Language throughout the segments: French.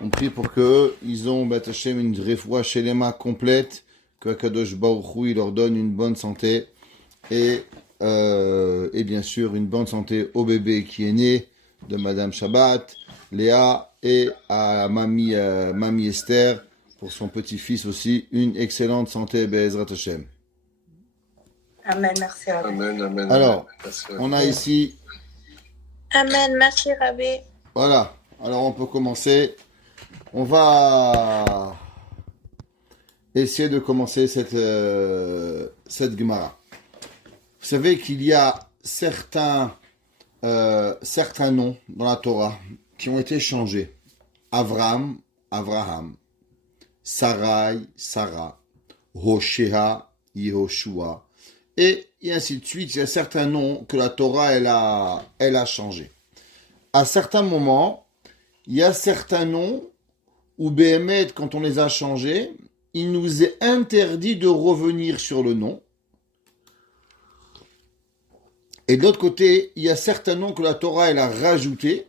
On prie pour que ils ont Bat Hashem une refoua shelema complète, que Kadosh Baruch Hu il leur donne une bonne santé et bien sûr une bonne santé au bébé qui est né de Madame Shabbat, Léa, et à Mamie Esther pour son petit-fils aussi une excellente santé Be'ezrat Hashem. Amen, merci Rabbi. Amen, amen. Alors, Merci. on a ici, Amen, merci Rabbi. voilà. Alors on peut commencer. On va essayer de commencer cette Gemara. Vous savez qu'il y a certains noms dans la Torah qui ont été changés. Avram, Avraham. Sarai, Sarah. Hoshea, Yehoshua. Et ainsi de suite. Il y a certains noms que la Torah elle a changés. À certains moments, il y a certains noms où Béhémet, quand on les a changés, il nous est interdit de revenir sur le nom. Et de l'autre côté, il y a certains noms que la Torah elle a rajoutés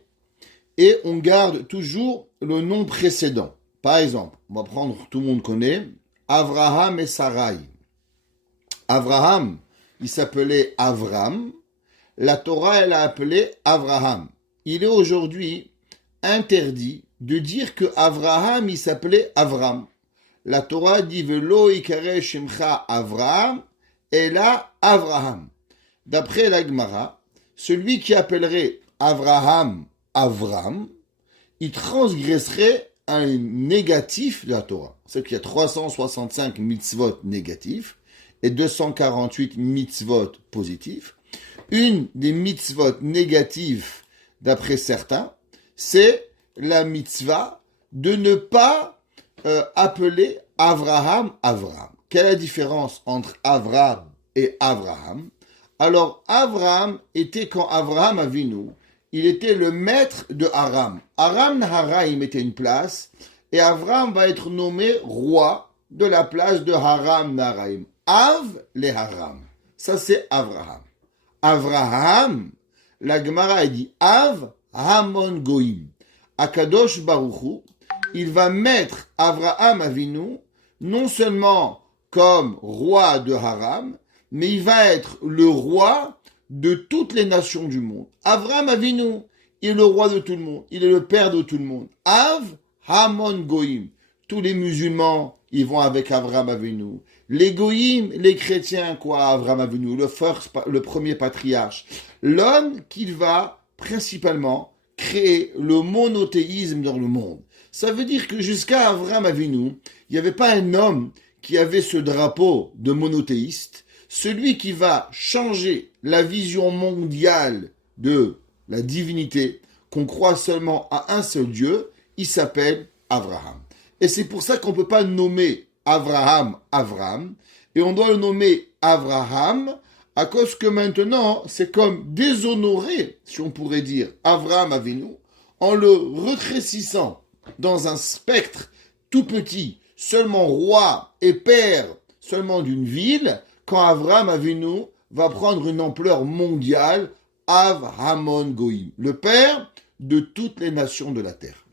et on garde toujours le nom précédent. Par exemple, on va prendre, tout le monde connaît, Avraham et Sarai. Avraham, il s'appelait Avram. La Torah elle a appelé Avraham. Il est aujourd'hui interdit de dire que Avraham, il s'appelait Avram. La Torah dit Velo ikare shemcha Avram, et là Avraham. D'après la Gemara, celui qui appellerait Avraham Avram, il transgresserait un négatif de la Torah. C'est qu'il y a 365 mitzvot négatifs et 248 mitzvot positifs. Une des mitzvot négatives, d'après certains, c'est la mitzvah de ne pas appeler Avraham Avram. Quelle est la différence entre Avram et Avraham? Alors, Avraham était quand Avraham Avinu, il était le maître de Aram. Aram Naharaim était une place, et Avraham va être nommé roi de la place de Haram Naharaim. Av le Haram. Ça, c'est Avraham. Avraham, la Gemara a dit Av Hamon Goïm. Akadosh Baruch Hu, il va mettre Avraham Avinu non seulement comme roi de Haram, mais il va être le roi de toutes les nations du monde. Avraham Avinu, il est le roi de tout le monde, il est le père de tout le monde. Av Hamon Goïm. Tous les musulmans, ils vont avec Avraham Avinu. Les Goïm, les chrétiens, quoi, Avraham Avinu, le premier patriarche. L'homme qu'il va principalement créer le monothéisme dans le monde. Ça veut dire que jusqu'à Avraham Avinu, il n'y avait pas un homme qui avait ce drapeau de monothéiste. Celui qui va changer la vision mondiale de la divinité, qu'on croit seulement à un seul Dieu, il s'appelle Avraham. Et c'est pour ça qu'on ne peut pas nommer Avraham Avram, et on doit le nommer Avraham, à cause que maintenant, c'est comme déshonorer, si on pourrait dire, Avraham Avinu, en le rétrécissant dans un spectre tout petit, seulement roi et père seulement d'une ville, quand Avraham Avinu va prendre une ampleur mondiale, Avhamon Goïm, le père de toutes les nations de la terre.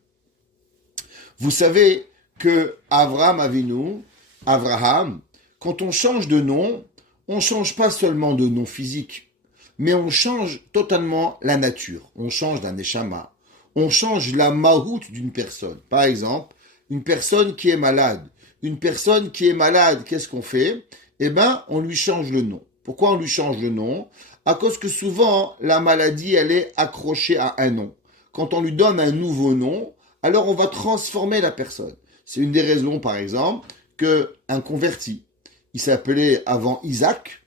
Vous savez que Avraham Avinu, Avraham, quand on change de nom, on ne change pas seulement de nom physique, mais on change totalement la nature. On change d'un neshama. On change la mahout d'une personne. Par exemple, une personne qui est malade. Une personne qui est malade, qu'est-ce qu'on fait? Eh bien, on lui change le nom. Pourquoi on lui change le nom? À cause que souvent, la maladie, elle est accrochée à un nom. Quand on lui donne un nouveau nom, alors on va transformer la personne. C'est une des raisons, par exemple, qu'un converti, il s'appelait avant Isaac,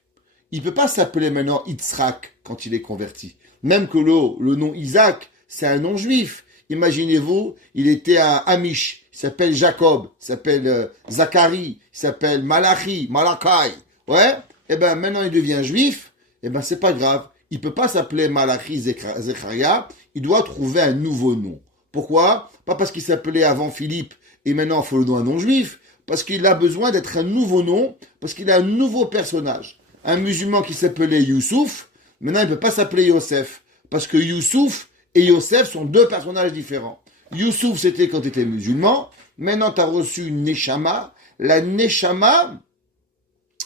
il ne peut pas s'appeler maintenant Yitzhak quand il est converti. Même que le nom Isaac, c'est un nom juif. Imaginez-vous, il était un Amish, il s'appelle Jacob, il s'appelle Zacharie, il s'appelle Malachi, Malakai. Ouais, et ben maintenant il devient juif, et ben c'est pas grave. Il peut pas s'appeler Malachi Zecharia, il doit trouver un nouveau nom. Pourquoi? Pas parce qu'il s'appelait avant Philippe et maintenant il faut le nom un nom juif, parce qu'il a besoin d'être un nouveau nom, parce qu'il a un nouveau personnage. Un musulman qui s'appelait Youssouf, maintenant il ne peut pas s'appeler Yosef, parce que Youssouf et Yosef sont deux personnages différents. Youssouf, c'était quand tu étais musulman. Maintenant, tu as reçu une Neshama. La Neshama,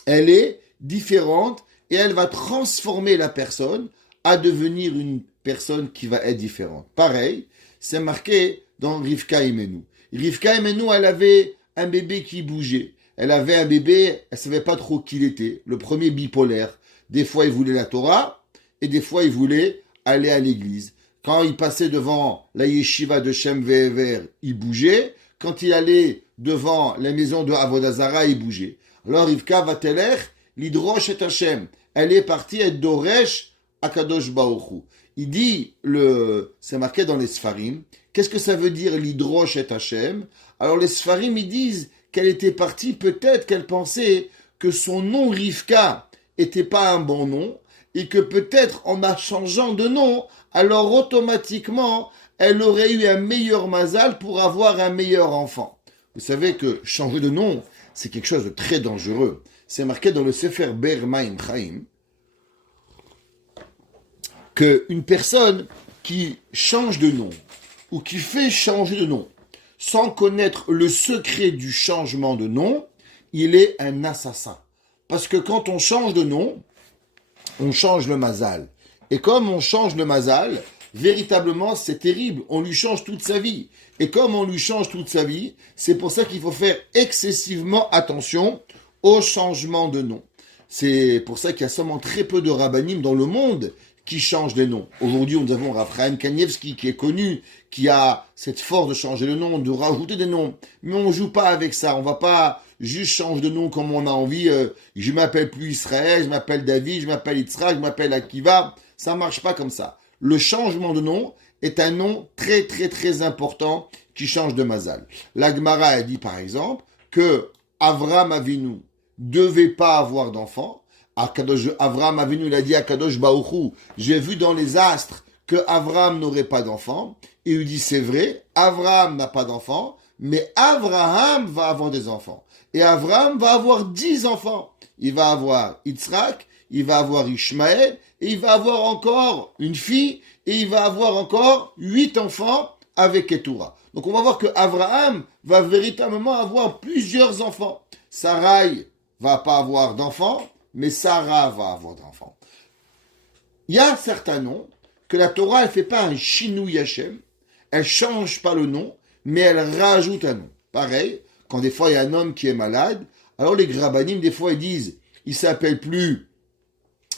elle est différente et elle va transformer la personne à devenir une personne qui va être différente. Pareil, c'est marqué dans Rivka Imenu. Rivka Imenu, elle avait un bébé qui bougeait. Elle avait un bébé, elle savait pas trop qui il était. Le premier bipolaire. Des fois, il voulait la Torah et des fois, il voulait aller à l'église. Quand il passait devant la yeshiva de Shem Ve'ever, il bougeait. Quand il allait devant la maison de Avodah Zarah, il bougeait. Alors, Rivka Vatelech, l'Hidrosh et Hashem. Elle est partie être Doresh Akadosh Baruch Hu. Il dit, c'est marqué dans les Sfarim, qu'est-ce que ça veut dire l'Hidrosh et Hashem? Alors, les Sfarim, ils disent qu'elle était partie, peut-être qu'elle pensait que son nom Rivka était pas un bon nom, et que peut-être en changeant de nom, alors automatiquement, elle aurait eu un meilleur mazal pour avoir un meilleur enfant. Vous savez que changer de nom, c'est quelque chose de très dangereux. C'est marqué dans le Sefer Ber Maim Chaim qu'une personne qui change de nom ou qui fait changer de nom sans connaître le secret du changement de nom, il est un assassin. Parce que quand on change de nom, on change le mazal. Et comme on change le mazal, véritablement, c'est terrible. On lui change toute sa vie. Et comme on lui change toute sa vie, c'est pour ça qu'il faut faire excessivement attention au changement de nom. C'est pour ça qu'il y a seulement très peu de rabbanim dans le monde qui changent les noms. Aujourd'hui, nous avons Raphaël Kanievski qui est connu, qui a cette force de changer le nom, de rajouter des noms. Mais on ne joue pas avec ça. On ne va pas juste changer de nom comme on a envie. Je m'appelle plus Israël, je m'appelle David, je m'appelle Yitzhak, je m'appelle Akiva. Ça ne marche pas comme ça. Le changement de nom est un nom très très très important qui change de mazal. La Gemara a dit par exemple que Avram Avinu devait pas avoir d'enfant. Avram Avinu, il a dit à Kadosh Baruch Hu, j'ai vu dans les astres que Avram n'aurait pas d'enfant. Et il lui dit, c'est vrai, Avram n'a pas d'enfant, mais Avraham va avoir des enfants. Et Avram va avoir 10 enfants. Il va avoir Yitzhak, il va avoir Ishmaël, et il va avoir encore une fille, et il va avoir encore 8 enfants avec Ketura. Donc on va voir que Avraham va véritablement avoir plusieurs enfants. Sarai va pas avoir d'enfants, mais Sarah va avoir d'enfants. Il y a certains noms que la Torah, elle fait pas un Shinui Hashem, elle change pas le nom, mais elle rajoute un nom. Pareil, quand des fois il y a un homme qui est malade, alors les Grabanim, des fois ils disent, il s'appelle plus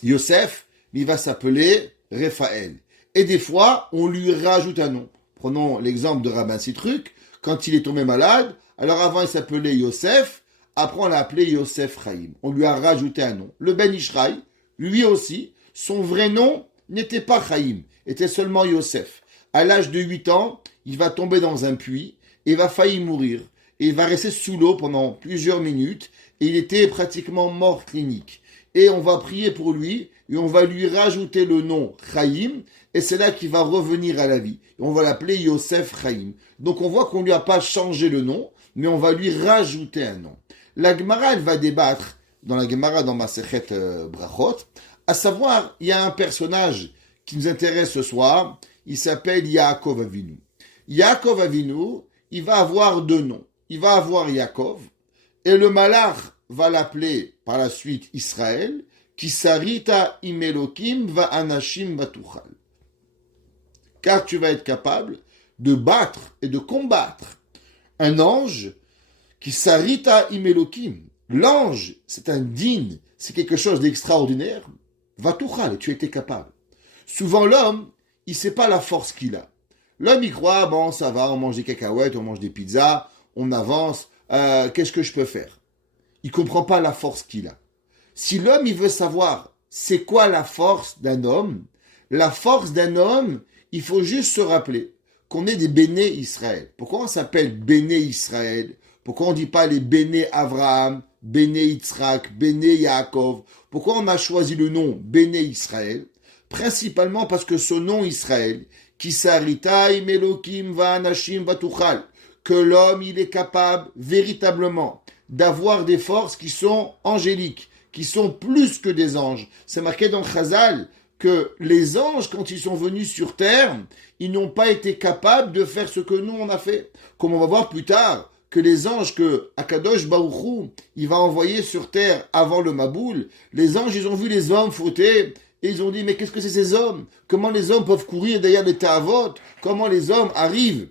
Yosef, mais il va s'appeler Raphaël. Et des fois, on lui rajoute un nom. Prenons l'exemple de Rabban Sitruk, quand il est tombé malade, alors avant il s'appelait Yosef, après on l'a appelé Yosef Chaim. On lui a rajouté un nom. Le Ben Ishraï, lui aussi, son vrai nom n'était pas Chaim, était seulement Yosef. À l'âge de 8 ans, il va tomber dans un puits et va faillir mourir. Et il va rester sous l'eau pendant plusieurs minutes et il était pratiquement mort clinique. Et on va prier pour lui et on va lui rajouter le nom Chaim et c'est là qu'il va revenir à la vie. Et on va l'appeler Yosef Chaim. Donc on voit qu'on lui a pas changé le nom, mais on va lui rajouter un nom. La Gemara, elle va débattre dans la Gemara dans Masechet Brachot, à savoir, il y a un personnage qui nous intéresse ce soir, il s'appelle Yaakov Avinu. Yaakov Avinu, il va avoir 2 noms. Il va avoir Yaakov, et le malach va l'appeler par la suite Israël, qui sarita imelokim va anashim batuchal. Car tu vas être capable de battre et de combattre un ange qui sarita imelokim. L'ange, c'est un din, c'est quelque chose d'extraordinaire. Vatuchal, tu étais capable. Souvent l'homme, il sait pas la force qu'il a. L'homme, il croit, bon, ça va, on mange des cacahuètes, on mange des pizzas, on avance, qu'est-ce que je peux faire? Il comprend pas la force qu'il a. Si l'homme, il veut savoir c'est quoi la force d'un homme, la force d'un homme, il faut juste se rappeler qu'on est des béné Israël. Pourquoi on s'appelle béné Israël? Pourquoi on ne dit pas les béné Avraham, béné Yitzhak, béné Yaakov? Pourquoi on a choisi le nom béné Israël? Principalement parce que ce nom Israël, qui sarita imelokim va anashim vatuchal, que l'homme il est capable véritablement d'avoir des forces qui sont angéliques, qui sont plus que des anges. C'est marqué dans Chazal que les anges, quand ils sont venus sur terre, ils n'ont pas été capables de faire ce que nous on a fait. Comme on va voir plus tard, que les anges que Akadosh Baruch Hu, il va envoyer sur terre avant le Maboul, les anges, ils ont vu les hommes fauter, et ils ont dit, mais qu'est-ce que c'est ces hommes? Comment les hommes peuvent courir derrière les Ta'avot? Comment les hommes arrivent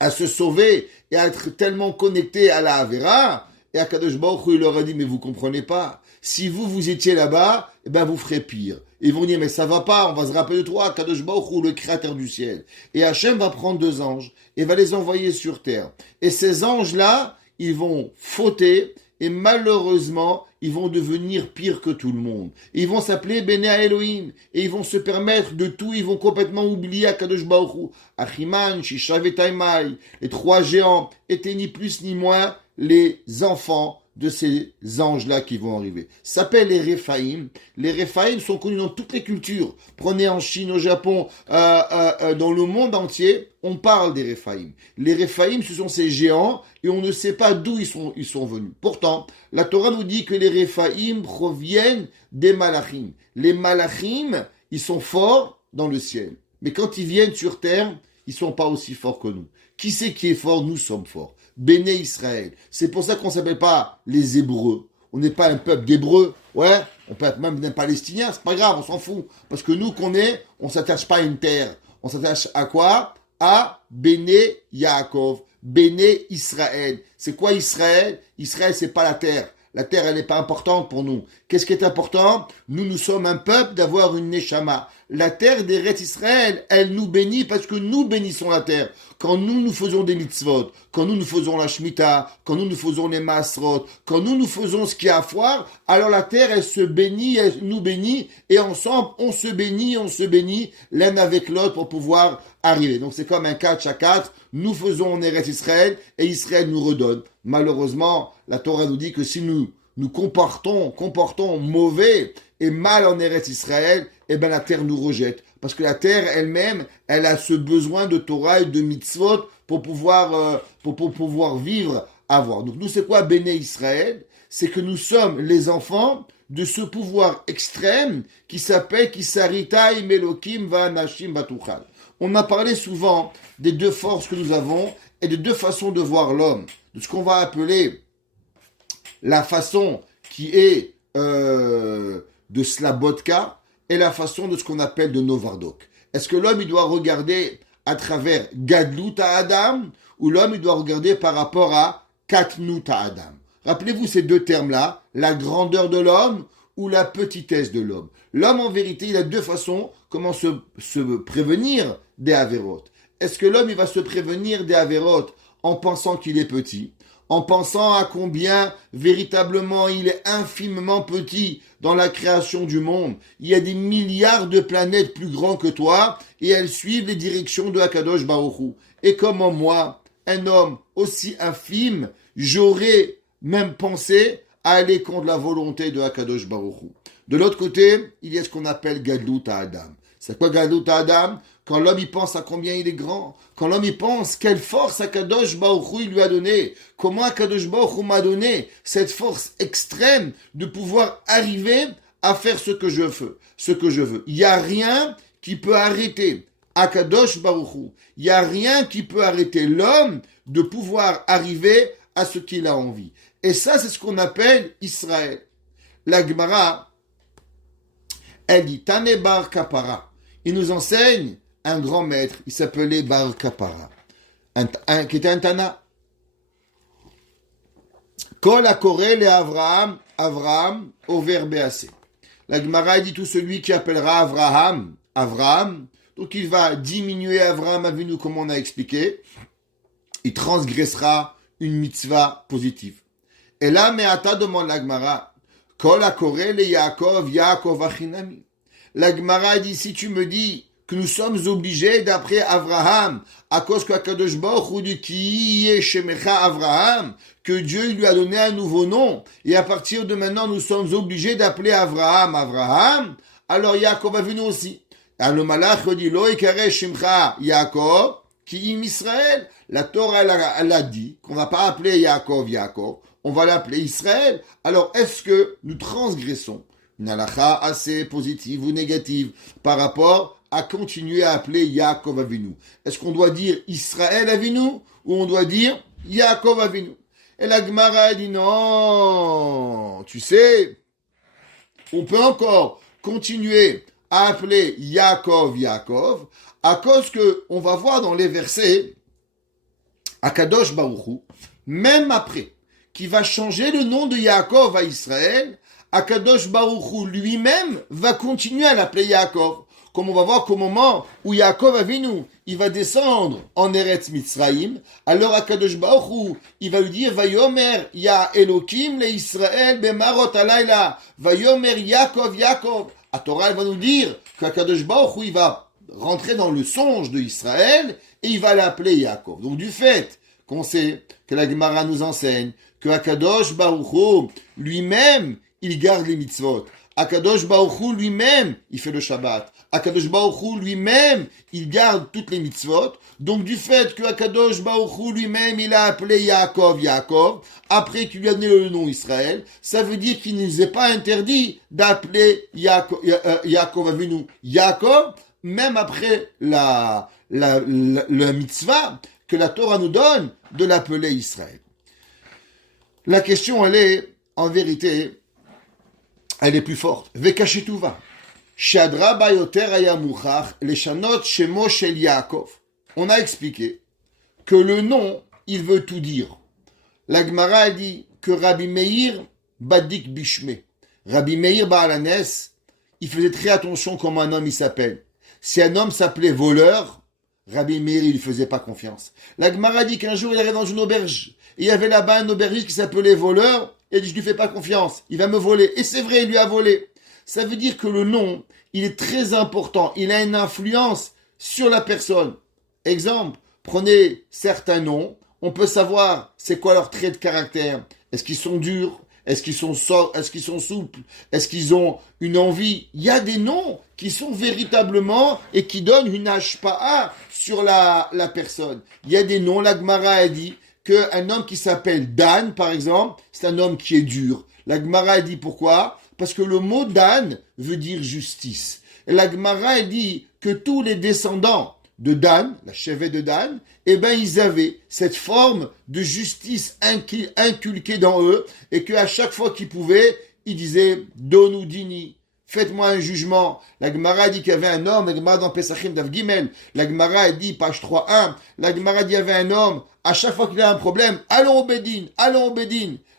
à se sauver et à être tellement connectés à la Avera? Et Akadosh Baruch Hu, il leur a dit, mais vous comprenez pas. Si vous étiez là-bas, eh ben, vous ferez pire. Ils vont dire, mais ça va pas, on va se rappeler de toi, Akadosh Baruch Hu, le créateur du ciel. Et Hachem va prendre 2 anges et va les envoyer sur terre. Et ces anges-là, ils vont fauter et malheureusement, ils vont devenir pires que tout le monde. Et ils vont s'appeler Béné Elohim. Et ils vont se permettre de tout, ils vont complètement oublier Akadosh Baruch Hu. Achiman, Shishav et Taimai, les 3 géants, étaient ni plus ni moins les enfants de ces anges-là qui vont arriver. Ça s'appelle les Réphaïm. Les Réphaïm sont connus dans toutes les cultures. Prenez en Chine, au Japon, dans le monde entier, on parle des Réphaïm. Les Réphaïm, ce sont ces géants et on ne sait pas d'où ils sont venus. Pourtant, la Torah nous dit que les Réphaïm proviennent des Malachim. Les Malachim, ils sont forts dans le ciel. Mais quand ils viennent sur terre, ils sont pas aussi forts que nous. Qui c'est qui est fort? Nous sommes forts. Béné Israël. C'est pour ça qu'on s'appelle pas les Hébreux. On n'est pas un peuple d'Hébreux. Ouais, on peut être même d'un Palestinien, c'est pas grave, on s'en fout. Parce que nous on s'attache pas à une terre. On s'attache à quoi? À Béné Yaakov. Béné Israël. C'est quoi Israël? Israël, c'est pas la terre. La terre, elle n'est pas importante pour nous. Qu'est-ce qui est important? Nous sommes un peuple d'avoir une neshama. La terre d'Eretz Israël, elle nous bénit parce que nous bénissons la terre. Quand nous faisons des mitzvot, quand nous faisons la Shemitah, quand nous faisons les Masrot, quand nous faisons ce qu'il y a à faire, alors la terre, elle se bénit, elle nous bénit, et ensemble, on se bénit l'un avec l'autre pour pouvoir arriver. Donc c'est comme un 4 à 4, nous faisons en Eretz Israël, et Israël nous redonne. Malheureusement, la Torah nous dit que si nous comportons mauvais et mal en Eretz Israël, eh ben la terre nous rejette. Parce que la terre elle-même, elle a ce besoin de Torah et de mitzvot pour pouvoir vivre, avoir. Donc nous, c'est quoi Béné Israël? C'est que nous sommes les enfants de ce pouvoir extrême qui s'appelle Kisaritai Melokim Va'anashim Batuchal. On a parlé souvent des 2 forces que nous avons et des 2 façons de voir l'homme. De ce qu'on va appeler la façon qui est de Slabotka et la façon de ce qu'on appelle de Novardok. Est-ce que l'homme, il doit regarder à travers Gadlut à Adam ou l'homme, il doit regarder par rapport à Katnut à Adam? Rappelez-vous ces 2 termes-là, la grandeur de l'homme ou la petitesse de l'homme. L'homme, en vérité, il a 2 façons comment se prévenir des Averot. Est-ce que l'homme, il va se prévenir des Averot en pensant qu'il est petit, en pensant à combien véritablement il est infimement petit dans la création du monde. Il y a des milliards de planètes plus grands que toi et elles suivent les directions de Akadosh Baruch Hu. Et comment moi, un homme aussi infime, j'aurais même pensé à aller contre la volonté de Akadosh Baruch Hu. De l'autre côté, il y a ce qu'on appelle Gadlut à Adam. C'est quoi Gadlut à Adam? Quand l'homme il pense à combien il est grand, quand l'homme il pense quelle force Akadosh Baruch Hu il lui a donné, comment Akadosh Baruch Hu m'a donné cette force extrême de pouvoir arriver à faire ce que je veux. Il n'y a rien qui peut arrêter Akadosh Baruch Hu. Il n'y a rien qui peut arrêter l'homme de pouvoir arriver à ce qu'il a envie. Et ça, c'est ce qu'on appelle Israël. La Gemara, elle dit Tane Bar Kapara. Il nous enseigne un grand maître, il s'appelait Bar Kapara, qui était un Tana. Kol akorel et Avraham au verbe assez. La Gemara dit tout celui qui appellera Avraham, donc il va diminuer Avraham Avinu comme on a expliqué, il transgressera une mitzvah positive. Et là, Me'ata demande la Gemara, Kol akorel et Yaakov achinami. La Gemara dit, si tu me dis que nous sommes obligés d'après Avraham, à cause qu'Akadosh Baruch Hu dit qui est Shemecha Avraham, que Dieu lui a donné un nouveau nom, et à partir de maintenant nous sommes obligés d'appeler Avraham, alors Yaakov a venu aussi. Et le malach dit Lo ikare Shemcha Yaakov, qui im Israël. La Torah elle a dit qu'on va pas appeler Yaakov, on va l'appeler Israël. Alors est-ce que nous transgressons une halakha assez positive ou négative par rapport à continuer à appeler Yaakov Avinu. Est-ce qu'on doit dire Israël Avinu ou on doit dire Yaakov Avinu? Et la Gemara dit non, tu sais, on peut encore continuer à appeler Yaakov Yaakov à cause que on va voir dans les versets Akadosh Baruch Hu, même après qu'il va changer le nom de Yaakov à Israël, Akadosh Baruch Hu lui-même va continuer à l'appeler Yaakov. Comme on va voir qu'au moment où Yaakov Avinu, il va descendre en Eretz Mitzrayim, alors Akadosh Baruch Hu, il va lui dire Vayomer Ya Elokim le Israël bemarot alayla, Vayomer Yaakov Yaakov. À Torah, elle va nous dire qu'Akadosh Baruch Hu, il va rentrer dans le songe de Israël et il va l'appeler Yaakov. Donc du fait qu'on sait que la Gemara nous enseigne que Akadosh Baruch Hu lui-même, il garde les mitzvot. Akadosh Baruch Hu lui-même, il fait le Shabbat. Akadosh Baruch Hu lui-même, il garde toutes les mitzvot. Donc du fait que Akadosh Baruch Hu lui-même, il a appelé Yaakov Yaakov, après qu'il lui a donné le nom Israël, ça veut dire qu'il ne nous est pas interdit d'appeler Yaakov Avinu Yaakov, même après la mitzvah que la Torah nous donne de l'appeler Israël. La question, elle est, en vérité, elle est plus forte. Vekashituva. Shadra bayoter ayamuchach leshanot shemo shel Yaakov. On a expliqué que le nom, il veut tout dire. La Gemara a dit que Rabbi Meir badik bishme. Rabbi Meir Baalanes, il faisait très attention comment un homme il s'appelle. Si un homme s'appelait voleur, Rabbi Meir, il ne faisait pas confiance. La Gemara dit qu'un jour, il arrive dans une auberge. Et il y avait là-bas un aubergiste qui s'appelait voleur. Et il dit, je lui fais pas confiance. Il va me voler. Et c'est vrai, il lui a volé. Ça veut dire que le nom, il est très important. Il a une influence sur la personne. Exemple, prenez certains noms. On peut savoir c'est quoi leurs traits de caractère. Est-ce qu'ils sont durs? Est-ce qu'ils sont souples? Est-ce qu'ils ont une envie? Il y a des noms qui sont véritablement et qui donnent une hashpa'a sur la personne. Il y a des noms, la Gemara a dit qu'un homme qui s'appelle Dan, par exemple, c'est un homme qui est dur. La Gemara a dit pourquoi? Parce que le mot Dan veut dire justice. Et la Gemara a dit que tous les descendants de Dan, la chevet de Dan, eh ben ils avaient cette forme de justice inculquée dans eux et qu'à chaque fois qu'ils pouvaient, ils disaient Donu dini, faites-moi un jugement. La Gemara a dit qu'il y avait un homme, la Gemara dans Pesachim Dav Gimel, la Gemara a dit page 3.1, la Gemara a dit qu'il y avait un homme, à chaque fois qu'il a un problème, allons au Bédine.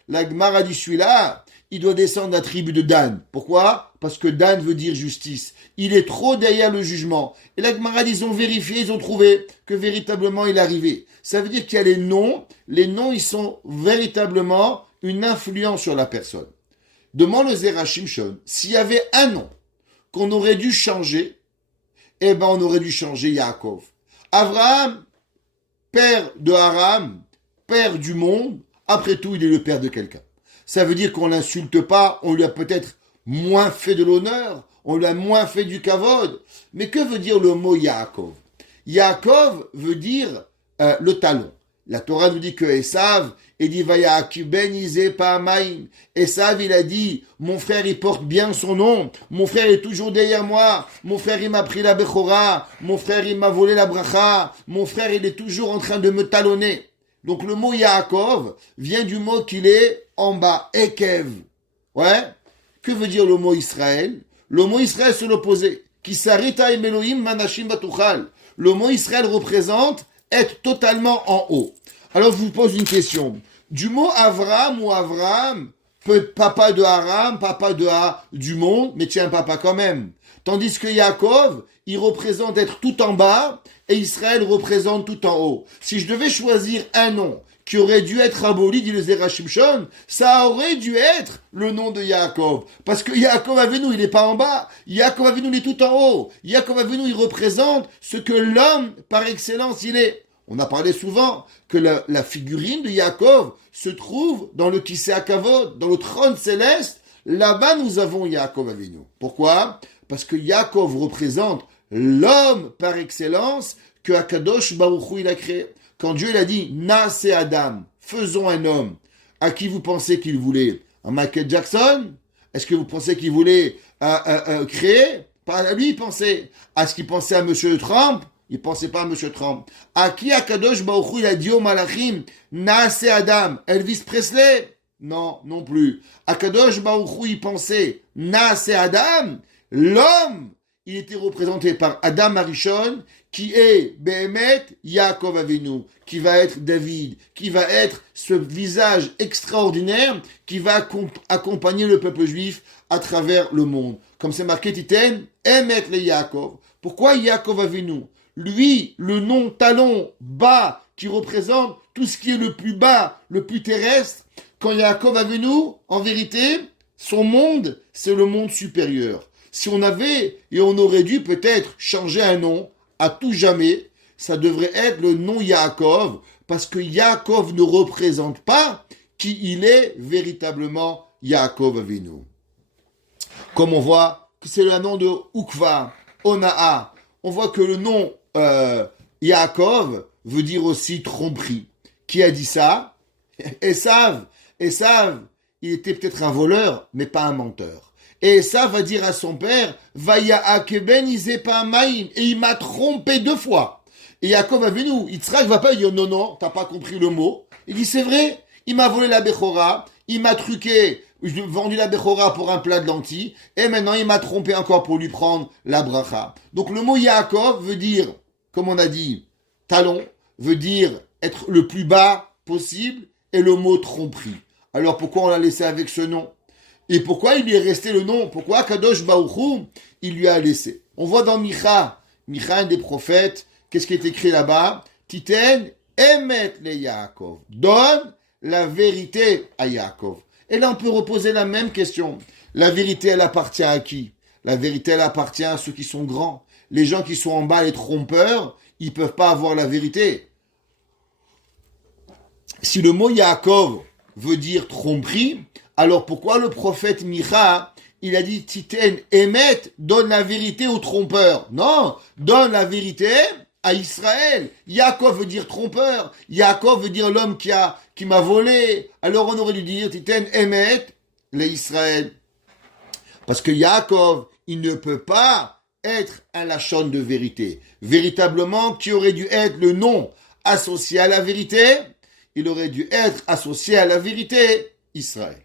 La Gemara dit celui-là, il doit descendre de la tribu de Dan. Pourquoi? Parce que Dan veut dire justice. Il est trop derrière le jugement. Et la Gemara, ils ont vérifié, ils ont trouvé que véritablement il est arrivé. Ça veut dire qu'il y a les noms, ils sont véritablement une influence sur la personne. Demande le Zera Shimshon, s'il y avait un nom qu'on aurait dû changer, eh ben on aurait dû changer Yaakov. Abraham, père de Aram, père du monde, après tout, il est le père de quelqu'un. Ça veut dire qu'on l'insulte pas, on lui a peut-être moins fait de l'honneur, on lui a moins fait du kavod. Mais que veut dire le mot Yaakov? Yaakov veut dire le talon. La Torah nous dit que Esav, il dit Vayaakov ben Izé Pa'amaim. Esav, il a dit, mon frère, il porte bien son nom. Mon frère est toujours derrière moi. Mon frère, il m'a pris la Bechora. Mon frère, il m'a volé la bracha. Mon frère, il est toujours en train de me talonner. Donc le mot Yaakov vient du mot qu'il est en bas, Ekev. Ouais. Que veut dire le mot Israël? Le mot Israël, c'est l'opposé. Kisarita em Elohim manashim batuchal. Le mot Israël représente être totalement en haut. Alors je vous pose une question. Du mot Avram ou Avram, papa de Aram, papa du monde, mais tiens, papa quand même. Tandis que Yaakov, il représente être tout en bas et Israël représente tout en haut. Si je devais choisir un nom qui aurait dû être aboli, dit le Zera Shimshon, ça aurait dû être le nom de Yaakov. Parce que Yaakov Avinu, il n'est pas en bas. Yaakov Avinu, il est tout en haut. Yaakov Avinu, il représente ce que l'homme, par excellence, il est. On a parlé souvent que la figurine de Yaakov se trouve dans le Kisei HaKavod, dans le trône céleste. Là-bas, nous avons Yaakov Avinu. Pourquoi? Parce que Yaakov représente l'homme par excellence que Akadosh Baruch Hu il a créé. Quand Dieu il a dit « Naase Adam », faisons un homme, à qui vous pensez qu'il voulait? Un Michael Jackson? Est-ce que vous pensez qu'il voulait créer? Pas lui, il pensait. Est-ce qu'il pensait à Monsieur Trump? Il pensait pas à Monsieur Trump. À qui Akadosh Baruch Hu, il a dit au Malachim, Naase Adam, Elvis Presley? Non, non plus. Akadosh Baruch Hu, il pensait, Naase Adam, l'homme, il était représenté par Adam Arishon, qui est Behemet Yaakov Avinu, qui va être David, qui va être ce visage extraordinaire qui va accompagner le peuple juif à travers le monde. Comme c'est marqué Titen, Emet le Yaakov. Pourquoi Yaakov Avinu? Lui, le nom talon bas qui représente tout ce qui est le plus bas, le plus terrestre, quand Yaakov Avinu, en vérité, son monde, c'est le monde supérieur. Si on avait, et on aurait dû peut-être changer un nom, à tout jamais, ça devrait être le nom Yaakov, parce que Yaakov ne représente pas qui il est véritablement Yaakov Avinu. Comme on voit que c'est le nom de Ukva, Onaa, on voit que le nom Yaakov veut dire aussi tromperie. Qui a dit ça? Esav, il était peut-être un voleur, mais pas un menteur. Et Esav va dire à son père, Vaya'akeben izepamaim, et il m'a trompé 2 fois. Et Yaakov a venu, Yitzhak va pas dire non, t'as pas compris le mot. Il dit c'est vrai, il m'a volé la Bechora, il m'a truqué, j'ai vendu la Bechora pour un plat de lentilles, et maintenant il m'a trompé encore pour lui prendre la bracha. Donc le mot Yaakov veut dire, comme on a dit, talon, veut dire être le plus bas possible, et le mot tromperie. Alors pourquoi on l'a laissé avec ce nom? Et pourquoi il lui est resté le nom? Pourquoi Kadosh Baruch Hu, il lui a laissé? On voit dans Micha, un des prophètes, qu'est-ce qui est écrit là-bas? Titen emet le Yaakov. Donne la vérité à Yaakov. Et là, on peut reposer la même question. La vérité, elle appartient à qui? La vérité, elle appartient à ceux qui sont grands. Les gens qui sont en bas, les trompeurs, ils peuvent pas avoir la vérité. Si le mot Yaakov veut dire tromperie, alors pourquoi le prophète Micha, il a dit Titen Emet, donne la vérité aux trompeurs? Non, donne la vérité à Israël. Yaakov veut dire trompeur. Yaakov veut dire l'homme qui m'a volé. Alors on aurait dû dire Titen Emet, les Israël. Parce que Yaakov, il ne peut pas être un lachon de vérité. Véritablement, qui aurait dû être le nom associé à la vérité? Il aurait dû être associé à la vérité, Israël.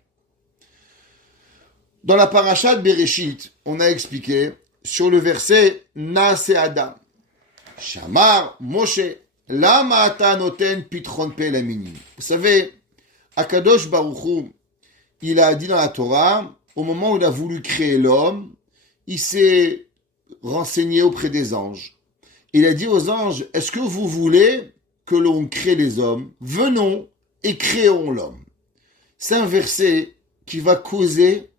Dans la paracha de Bereshit, on a expliqué sur le verset Naase Adam. Shamar Moshe, lama ata noten pitron pe laminim. Vous savez, Akadosh Baruch Hu, il a dit dans la Torah, au moment où il a voulu créer l'homme, il s'est renseigné auprès des anges. Il a dit aux anges, est-ce que vous voulez que l'on crée les hommes? Venons et créons l'homme. C'est un verset qui va causer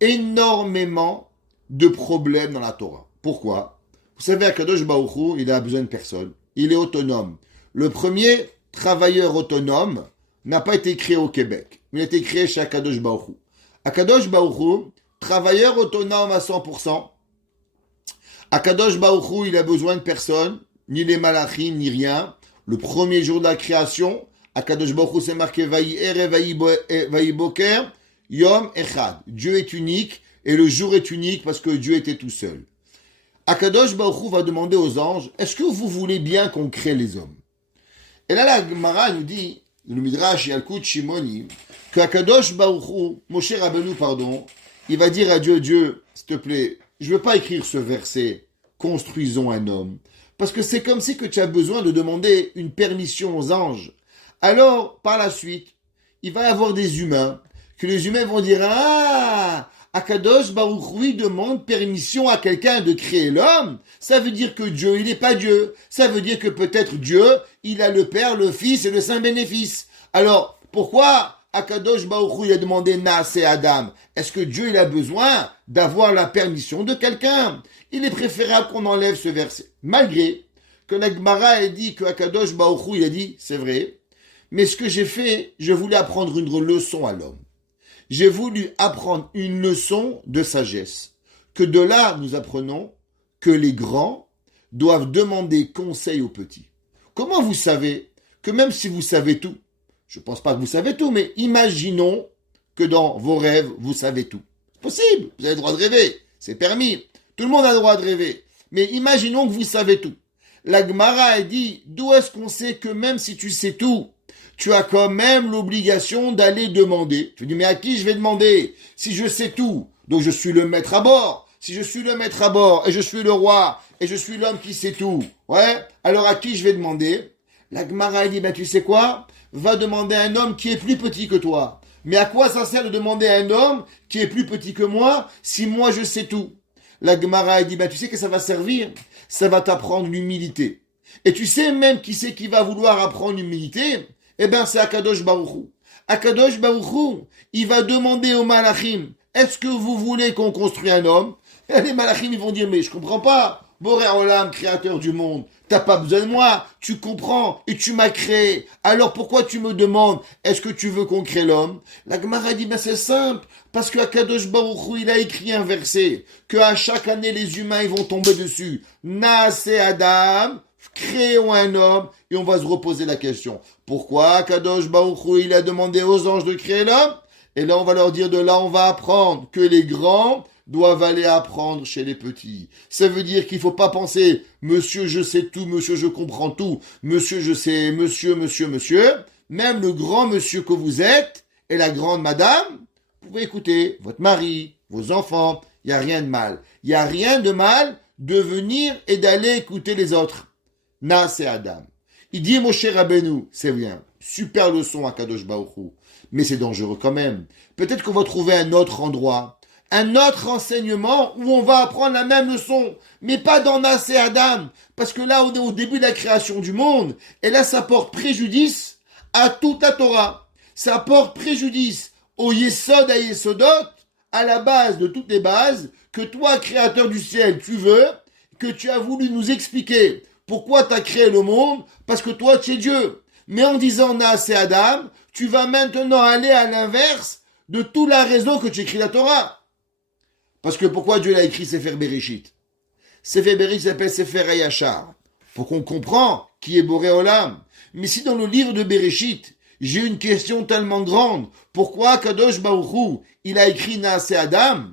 énormément de problèmes dans la Torah. Pourquoi? Vous savez, Akadosh Baruch Hu, il a besoin de personne. Il est autonome. Le premier travailleur autonome n'a pas été créé au Québec. Il a été créé chez Akadosh Baruch Hu. Akadosh Baruch Hu, travailleur autonome à 100%. Akadosh Baruch Hu, il a besoin de personne, ni les malachim, ni rien. Le premier jour de la création, Akadosh Baruch Hu, c'est marqué Vayi Erev, Vayi Boker, Yom Echad. Dieu est unique et le jour est unique parce que Dieu était tout seul. Akadosh Baruch Hu va demander aux anges, est-ce que vous voulez bien qu'on crée les hommes? Et là, la Gemara nous dit, le Midrash Yalkut Shimoni, que Akadosh Baruch Hu, Moshe Rabbeinu, il va dire à Dieu, Dieu, s'il te plaît, je ne veux pas écrire ce verset, construisons un homme. Parce que c'est comme si que tu as besoin de demander une permission aux anges. Alors, par la suite, il va y avoir des humains, que les humains vont dire, ah, Akadosh Baruch Hu demande permission à quelqu'un de créer l'homme. Ça veut dire que Dieu, il n'est pas Dieu. Ça veut dire que peut-être Dieu, il a le Père, le Fils et le Saint Bénéfice. Alors, pourquoi Akadosh Baruch Hu il a demandé Naase Adam? Est-ce que Dieu, il a besoin d'avoir la permission de quelqu'un? Il est préférable qu'on enlève ce verset. Malgré que la Gemara a dit que Akadosh Baruch Hu, il a dit, c'est vrai, mais ce que j'ai fait, je voulais apprendre une leçon à l'homme. J'ai voulu apprendre une leçon de sagesse. Que de là, nous apprenons que les grands doivent demander conseil aux petits. Comment vous savez que même si vous savez tout, je ne pense pas que vous savez tout, mais imaginons que dans vos rêves, vous savez tout. Possible, vous avez le droit de rêver, c'est permis. Tout le monde a le droit de rêver. Mais imaginons que vous savez tout. La Gemara a dit, d'où est-ce qu'on sait que même si tu sais tout, tu as quand même l'obligation d'aller demander. Tu dis, mais à qui je vais demander si je sais tout? Donc je suis le maître à bord. Si je suis le maître à bord et je suis le roi et je suis l'homme qui sait tout, ouais, alors à qui je vais demander? La Gemara a dit, ben tu sais quoi? Va demander à un homme qui est plus petit que toi. Mais à quoi ça sert de demander à un homme qui est plus petit que moi si moi je sais tout? La Gemara a dit, ben tu sais que ça va servir? Ça va t'apprendre l'humilité. Et tu sais même qui c'est qui va vouloir apprendre l'humilité? Eh ben c'est Akadosh Baruch Hu. Akadosh Baruch Hu, il va demander aux malachim, est-ce que vous voulez qu'on construise un homme? Et les malachim, ils vont dire, mais je comprends pas. Boré Olam, créateur du monde, t'as pas besoin de moi, tu comprends, et tu m'as créé. Alors pourquoi tu me demandes, est-ce que tu veux qu'on crée l'homme? La Gemara dit, ben c'est simple, parce que Akadosh Baruch Hu, il a écrit un verset, que à chaque année les humains, ils vont tomber dessus. Naase Adam, créons un homme, et on va se reposer la question. Pourquoi Akadosh Baruch Hu, il a demandé aux anges de créer l'homme? Et là, on va leur dire, de là, on va apprendre que les grands doivent aller apprendre chez les petits. Ça veut dire qu'il faut pas penser, monsieur, je sais tout, monsieur, je comprends tout, monsieur, je sais, monsieur. Même le grand monsieur que vous êtes et la grande madame, vous pouvez écouter votre mari, vos enfants, il n'y a rien de mal. Il n'y a rien de mal de venir et d'aller écouter les autres. Na, c'est Adam. Il dit, Moshe Rabbeinu, c'est bien, super leçon à Kadosh Baruch Hu, mais c'est dangereux quand même. Peut-être qu'on va trouver un autre endroit, un autre enseignement où on va apprendre la même leçon, mais pas dans Nas et Adam, parce que là on est au début de la création du monde, et là ça porte préjudice à toute la Torah. Ça porte préjudice au Yesod à Yesodot, à la base de toutes les bases, que toi, créateur du ciel, tu veux, que tu as voulu nous expliquer pourquoi tu as créé le monde, parce que toi tu es Dieu. Mais en disant Nas et Adam, tu vas maintenant aller à l'inverse de toute la raison que tu écris la Torah. Parce que pourquoi Dieu l'a écrit Sefer Bereshit? Sefer Bereshit s'appelle Sefer Hayashar. Pour qu'on comprenne qui est Boré Olam. Mais si dans le livre de Bereshit, j'ai une question tellement grande, pourquoi Kadosh Baruch Hu, il a écrit Naaseh Adam?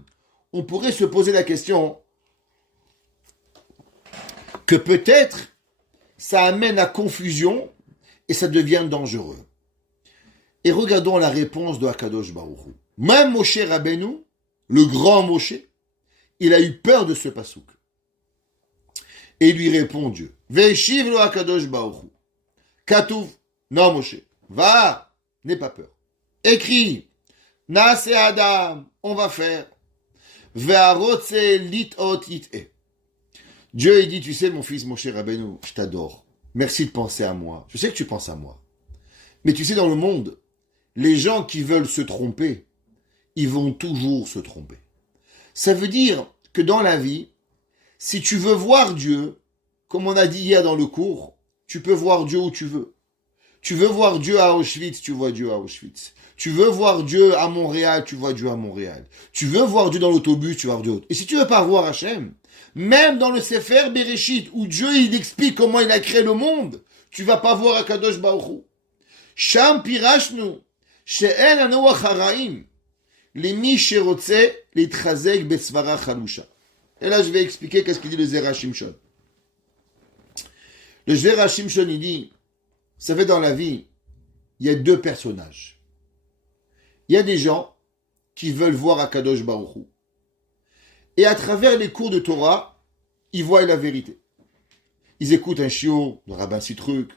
On pourrait se poser la question que peut-être ça amène à confusion et ça devient dangereux. Et regardons la réponse de Kadosh Baruch Hu. Même Moshe Rabbeinu, le grand Moshe, il a eu peur de ce pasouk. Et il lui répond Dieu. Ve'eshiv lo HaKadosh Baruch Hu. Katuv, non Moshe, va, n'aie pas peur. Écris, Naaseh Adam, on va faire. Ve'arotze lit'ot it'e. Dieu, il dit, tu sais mon fils Moshe Rabbeinu, je t'adore. Merci de penser à moi. Je sais que tu penses à moi. Mais tu sais, dans le monde, les gens qui veulent se tromper, ils vont toujours se tromper. Ça veut dire que dans la vie, si tu veux voir Dieu, comme on a dit hier dans le cours, tu peux voir Dieu où tu veux. Tu veux voir Dieu à Auschwitz, tu vois Dieu à Auschwitz. Tu veux voir Dieu à Montréal, tu vois Dieu à Montréal. Tu veux voir Dieu dans l'autobus, tu vas voir Dieu. Et si tu veux pas voir Hachem, même dans le Sefer Bereshit, où Dieu il explique comment il a créé le monde, tu vas pas voir Akadosh Baruch Hu. Sham pirashnu, she'en anu acharaim. Les Misherotse, les Trazek Besvara Chalusha. Et là, je vais expliquer qu'est-ce qu'il dit le Zera Shimshon. Le Zera Shimshon, il dit, vous savez, dans la vie, il y a deux personnages. Il y a des gens qui veulent voir Akadosh Baruch Hu. Et à travers les cours de Torah, ils voient la vérité. Ils écoutent un shiur de Rabbin Citruc,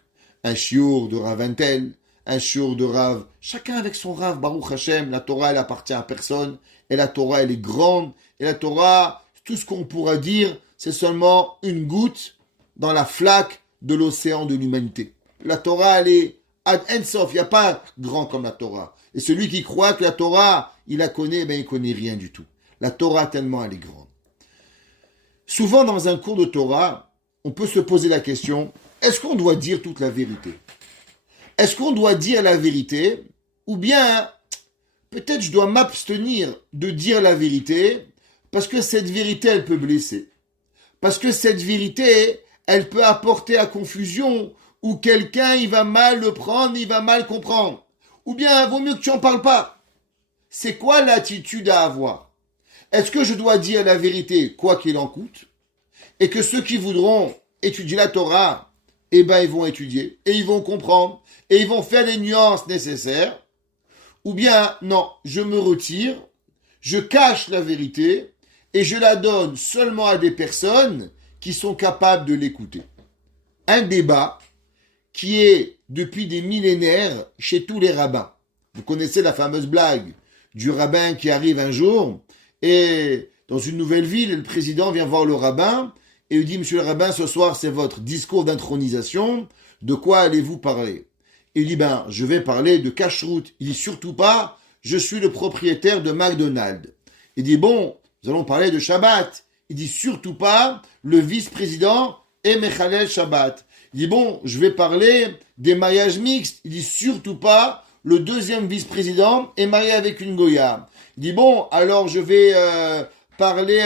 un shiur de Rav Intel, un shiur de Rav, chacun avec son Rav, Baruch Hashem, la Torah elle appartient à personne, et la Torah elle est grande, et la Torah, tout ce qu'on pourra dire, c'est seulement une goutte dans la flaque de l'océan de l'humanité. La Torah elle est ad ensof, il n'y a pas grand comme la Torah. Et celui qui croit que la Torah, il la connaît, ben il connaît rien du tout. La Torah tellement elle est grande. Souvent dans un cours de Torah, on peut se poser la question, est-ce qu'on doit dire toute la vérité? Est-ce qu'on doit dire la vérité? Ou bien, peut-être je dois m'abstenir de dire la vérité parce que cette vérité, elle peut blesser. Parce que cette vérité, elle peut apporter à confusion ou quelqu'un, il va mal le prendre, il va mal comprendre. Ou bien, vaut mieux que tu n'en parles pas. C'est quoi l'attitude à avoir? Est-ce que je dois dire la vérité, quoi qu'il en coûte, et que ceux qui voudront étudier la Torah, eh ben, ils vont étudier, et ils vont comprendre, et ils vont faire les nuances nécessaires, ou bien, non, je me retire, je cache la vérité, et je la donne seulement à des personnes qui sont capables de l'écouter. Un débat qui est depuis des millénaires chez tous les rabbins. Vous connaissez la fameuse blague du rabbin qui arrive un jour et dans une nouvelle ville, le président vient voir le rabbin et lui dit « Monsieur le rabbin, ce soir c'est votre discours d'intronisation, de quoi allez-vous parler ?» Il dit « Ben, je vais parler de cacheroute. » Il dit « Surtout pas, je suis le propriétaire de McDonald's. » Il dit « Bon, nous allons parler de Shabbat. » Il dit « Surtout pas, le vice-président est Mechalel Shabbat. » Il dit « Bon, je vais parler des mariages mixtes. » Il dit « Surtout pas, le deuxième vice-président est marié avec une Goya. » Il dit « Bon, alors je vais parler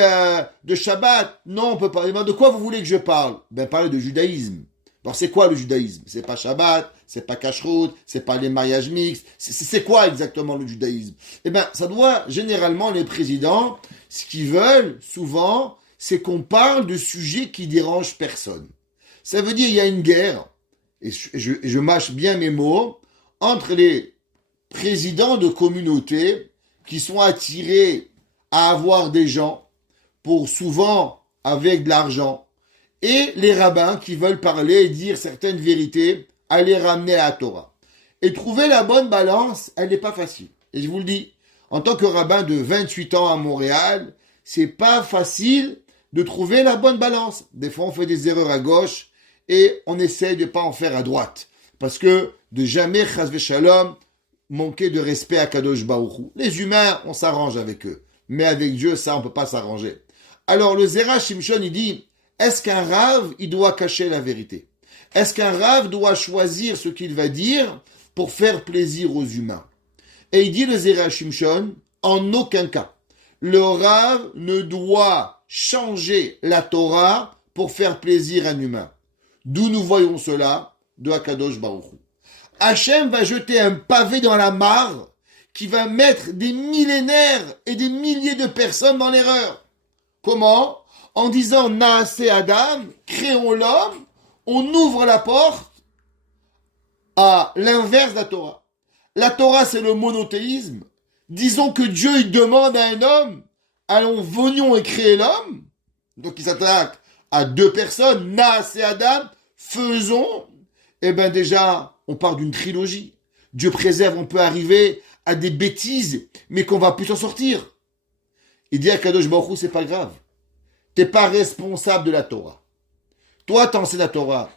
de Shabbat. » Non, on peut parler. De quoi vous voulez que je parle? Ben, parler de judaïsme. Alors, c'est quoi le judaïsme? C'est pas Shabbat, c'est pas Kashrut, c'est pas les mariages mixtes. C'est quoi exactement le judaïsme? Eh ben, ça doit, généralement, les présidents, ce qu'ils veulent, souvent, c'est qu'on parle de sujets qui dérangent personne. Ça veut dire, il y a une guerre, et je mâche bien mes mots, entre les présidents de communautés qui sont attirés à avoir des gens, pour souvent avec de l'argent, et les rabbins qui veulent parler et dire certaines vérités, à les ramener à la Torah. Et trouver la bonne balance, elle n'est pas facile. Et je vous le dis, en tant que rabbin de 28 ans à Montréal, c'est pas facile de trouver la bonne balance. Des fois, on fait des erreurs à gauche et on essaye de pas en faire à droite. Parce que de jamais, chas v'shalom, manquer de respect à Kadosh Baruch Hu. Les humains, on s'arrange avec eux. Mais avec Dieu, ça, on peut pas s'arranger. Alors, le Zera Shimshon, il dit, est-ce qu'un rave, il doit cacher la vérité? Est-ce qu'un rave doit choisir ce qu'il va dire pour faire plaisir aux humains? Et il dit le Zera Shimshon, en aucun cas. Le rave ne doit changer la Torah pour faire plaisir à un humain. D'où nous voyons cela? De Akadosh Baruch Hu. Hachem va jeter un pavé dans la mare qui va mettre des millénaires et des milliers de personnes dans l'erreur. Comment? En disant Naaseh Adam, créons l'homme, on ouvre la porte à l'inverse de la Torah. La Torah, c'est le monothéisme. Disons que Dieu, il demande à un homme, allons, venions et créer l'homme. Donc, il s'attaque à deux personnes, Naaseh Adam, faisons. Eh bien, déjà, on part d'une trilogie. Dieu préserve, on peut arriver à des bêtises, mais qu'on va plus s'en sortir. Il dit à Kadosh Baruch Hu, c'est pas grave. T'es pas responsable de la Torah. Toi, t'enseignes la Torah.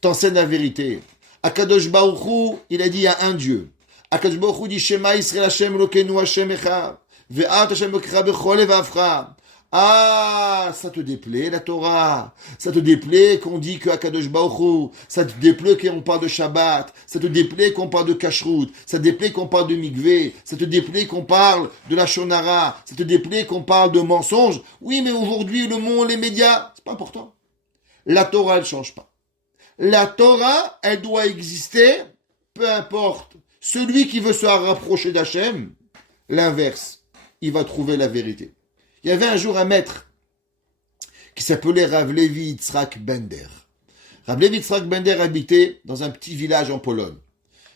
T'enseignes la vérité. Akadosh Baruch Hu, il a dit, il y a un Dieu. Akadosh Baruch Hu dit, Shema Yisrael Hashem Elokeinu Hashem Echad. Ve'at Hashem Elokecha bechol le'vavcha. Ah, ça te déplaît, la Torah. Ça te déplaît qu'on dit que Akadosh Baruch Hu. Ça te déplaît qu'on parle de Shabbat. Ça te déplaît qu'on parle de Kashrut. Ça te déplaît qu'on parle de Mikveh. Ça te déplaît qu'on parle de la Shonara. Ça te déplaît qu'on parle de mensonges. Oui, mais aujourd'hui, le monde, les médias, c'est pas important. La Torah, elle change pas. La Torah, elle doit exister, peu importe. Celui qui veut se rapprocher d'Hachem, l'inverse, il va trouver la vérité. Il y avait un jour un maître qui s'appelait Rav Levi Yitzhak Bender. Rav Levi Yitzhak Bender habitait dans un petit village en Pologne.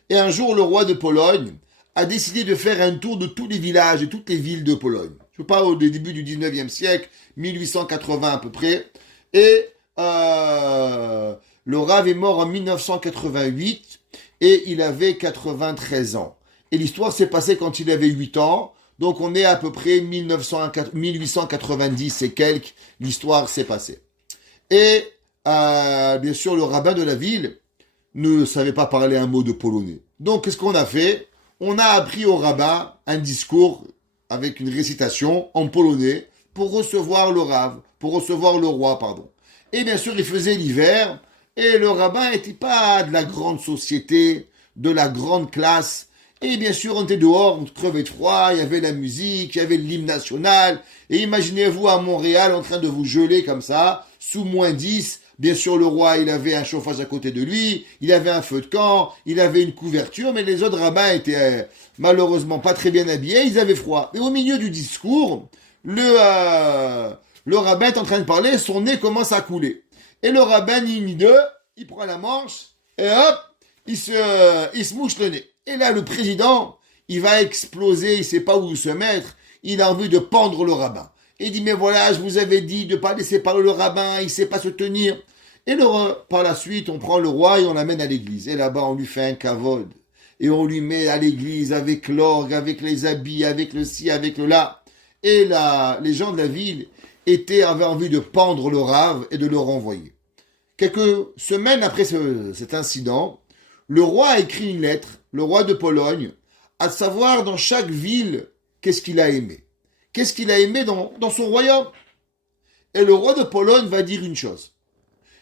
Et un jour, le roi de Pologne a décidé de faire un tour de tous les villages et toutes les villes de Pologne. Je parle au début du 19e siècle, 1880 à peu près. Et le Rav est mort en 1988 et il avait 93 ans. Et l'histoire s'est passée quand il avait 8 ans. Donc on est à peu près 1890 et quelques, l'histoire s'est passée. Et bien sûr, le rabbin de la ville ne savait pas parler un mot de polonais. Donc qu'est-ce qu'on a fait? On a appris au rabbin un discours avec une récitation en polonais pour recevoir le rave, pour recevoir le roi, pardon. Et bien sûr, il faisait l'hiver et le rabbin n'était pas de la grande société, de la grande classe. Et bien sûr, on était dehors, on crevait de froid, il y avait la musique, il y avait l'hymne national. Et imaginez-vous à Montréal en train de vous geler comme ça, sous -10. Bien sûr, le roi, il avait un chauffage à côté de lui, il avait un feu de camp, il avait une couverture, mais les autres rabbins étaient malheureusement pas très bien habillés, ils avaient froid. Et au milieu du discours, le rabbin est en train de parler, son nez commence à couler. Et le rabbin, il prend la manche, et hop, il se mouche le nez. Et là, le président, il va exploser, il sait pas où se mettre, il a envie de pendre le rabbin. Il dit, mais voilà, je vous avais dit de pas laisser parler le rabbin, il sait pas se tenir. Et par la suite, on prend le roi et on l'amène à l'église. Et là-bas, on lui fait un kavod. Et on lui met à l'église avec l'orgue, avec les habits, avec le ci, avec le là. Et là, les gens de la ville avaient envie de pendre le rave et de le renvoyer. Quelques semaines après cet incident, le roi a écrit une lettre, le roi de Pologne, à savoir dans chaque ville, qu'est-ce qu'il a aimé. Qu'est-ce qu'il a aimé dans son royaume. Et le roi de Pologne va dire une chose.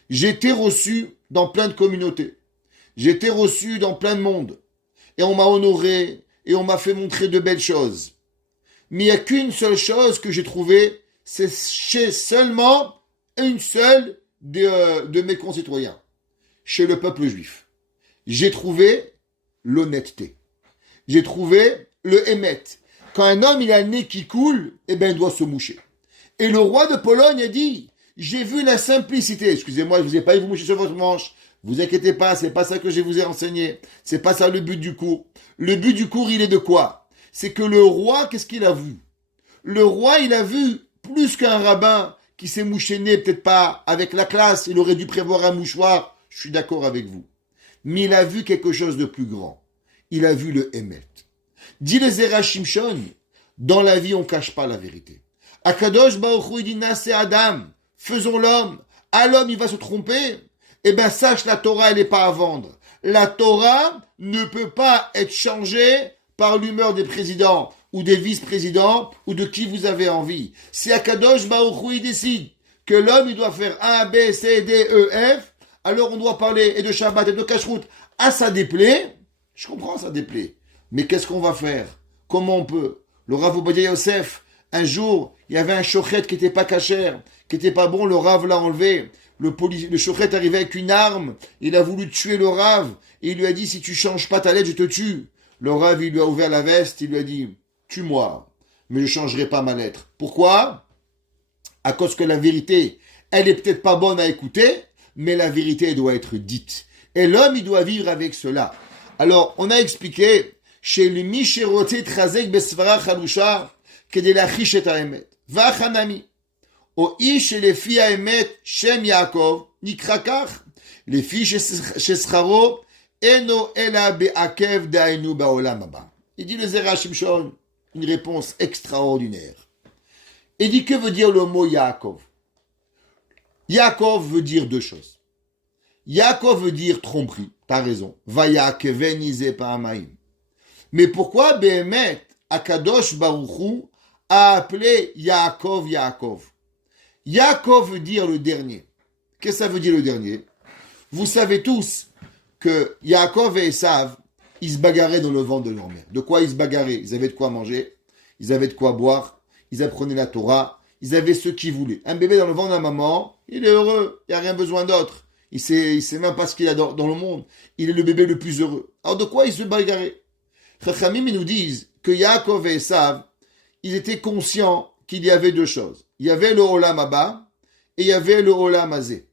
J'ai été reçu dans plein de communautés. J'ai été reçu dans plein de monde. Et on m'a honoré, et on m'a fait montrer de belles choses. Mais il n'y a qu'une seule chose que j'ai trouvée, c'est chez seulement une seule de mes concitoyens, chez le peuple juif. J'ai trouvé l'honnêteté. J'ai trouvé le émet. Quand un homme il a le nez qui coule, eh ben il doit se moucher. Et le roi de Pologne a dit, j'ai vu la simplicité. Excusez-moi, je vous ai pas dit vous moucher sur votre manche. Vous inquiétez pas, c'est pas ça que je vous ai enseigné. C'est pas ça le but du cours. Le but du cours, il est de quoi? C'est que le roi, qu'est-ce qu'il a vu? Le roi, il a vu plus qu'un rabbin qui s'est mouché le nez, peut-être pas avec la classe, il aurait dû prévoir un mouchoir. Je suis d'accord avec vous. Mais il a vu quelque chose de plus grand. Il a vu le Hémet. Dit les Zera Shimshon, dans la vie, on cache pas la vérité. Akadosh Baruch Hu, il dit, Naseh Adam, faisons l'homme. À l'homme, il va se tromper. Eh ben, sache, la Torah, elle n'est pas à vendre. La Torah ne peut pas être changée par l'humeur des présidents ou des vice-présidents ou de qui vous avez envie. Si Akadosh Baruch Hu, il décide que l'homme, il doit faire A, B, C, D, E, F, alors on doit parler et de Shabbat et de Kashrut à sa déplaît. Je comprends, ça déplaît. Mais qu'est-ce qu'on va faire? Comment on peut? Le Rav Obadia Yosef, un jour, il y avait un shochet qui n'était pas cachère, qui n'était pas bon, le Rav l'a enlevé. Le shochet arrivait avec une arme, il a voulu tuer le Rav, et il lui a dit, si tu changes pas ta lettre, je te tue. Le Rav, il lui a ouvert la veste, il lui a dit, tue-moi, mais je changerai pas ma lettre. Pourquoi? À cause que la vérité, elle est peut-être pas bonne à écouter, mais la vérité, elle doit être dite. Et l'homme, il doit vivre avec cela. Alors, on a expliqué, chez le Mishéroté Trazek Besvara Chalusha, כדי להחיש את האמת. והחנמי, או איש שלפי האמת שם יעקב, נקרא כך, לפי ששכרו אינו אלא בעקב דהיינו בעולם הבא. Il dit le Zera Shimshon, une réponse extraordinaire. Il dit, que veut dire le mot Yaakov? Yaakov veut dire deux choses. Yaakov veut dire tromperie, t'as raison. Vayakevenize pa'amayim. Mais pourquoi Behemet, Akadosh Baruch Hu a appelé Yaakov Yaakov? Yaakov veut dire le dernier. Qu'est-ce que ça veut dire le dernier? Vous savez tous que Yaakov et Esav, ils se bagarraient dans le ventre de leur mère. De quoi ils se bagarraient? Ils avaient de quoi manger, ils avaient de quoi boire, ils apprenaient la Torah, ils avaient ce qu'ils voulaient. Un bébé dans le ventre de la maman, il est heureux, il n'y a rien besoin d'autre. Il sait même pas ce qu'il a dans le monde. Il est le bébé le plus heureux. Alors de quoi ils se bagarraient? Chachamim, ils nous disent que Yaakov et Esav, ils étaient conscients qu'il y avait deux choses. Il y avait le Olam Haba et il y avait le Olam Hazé.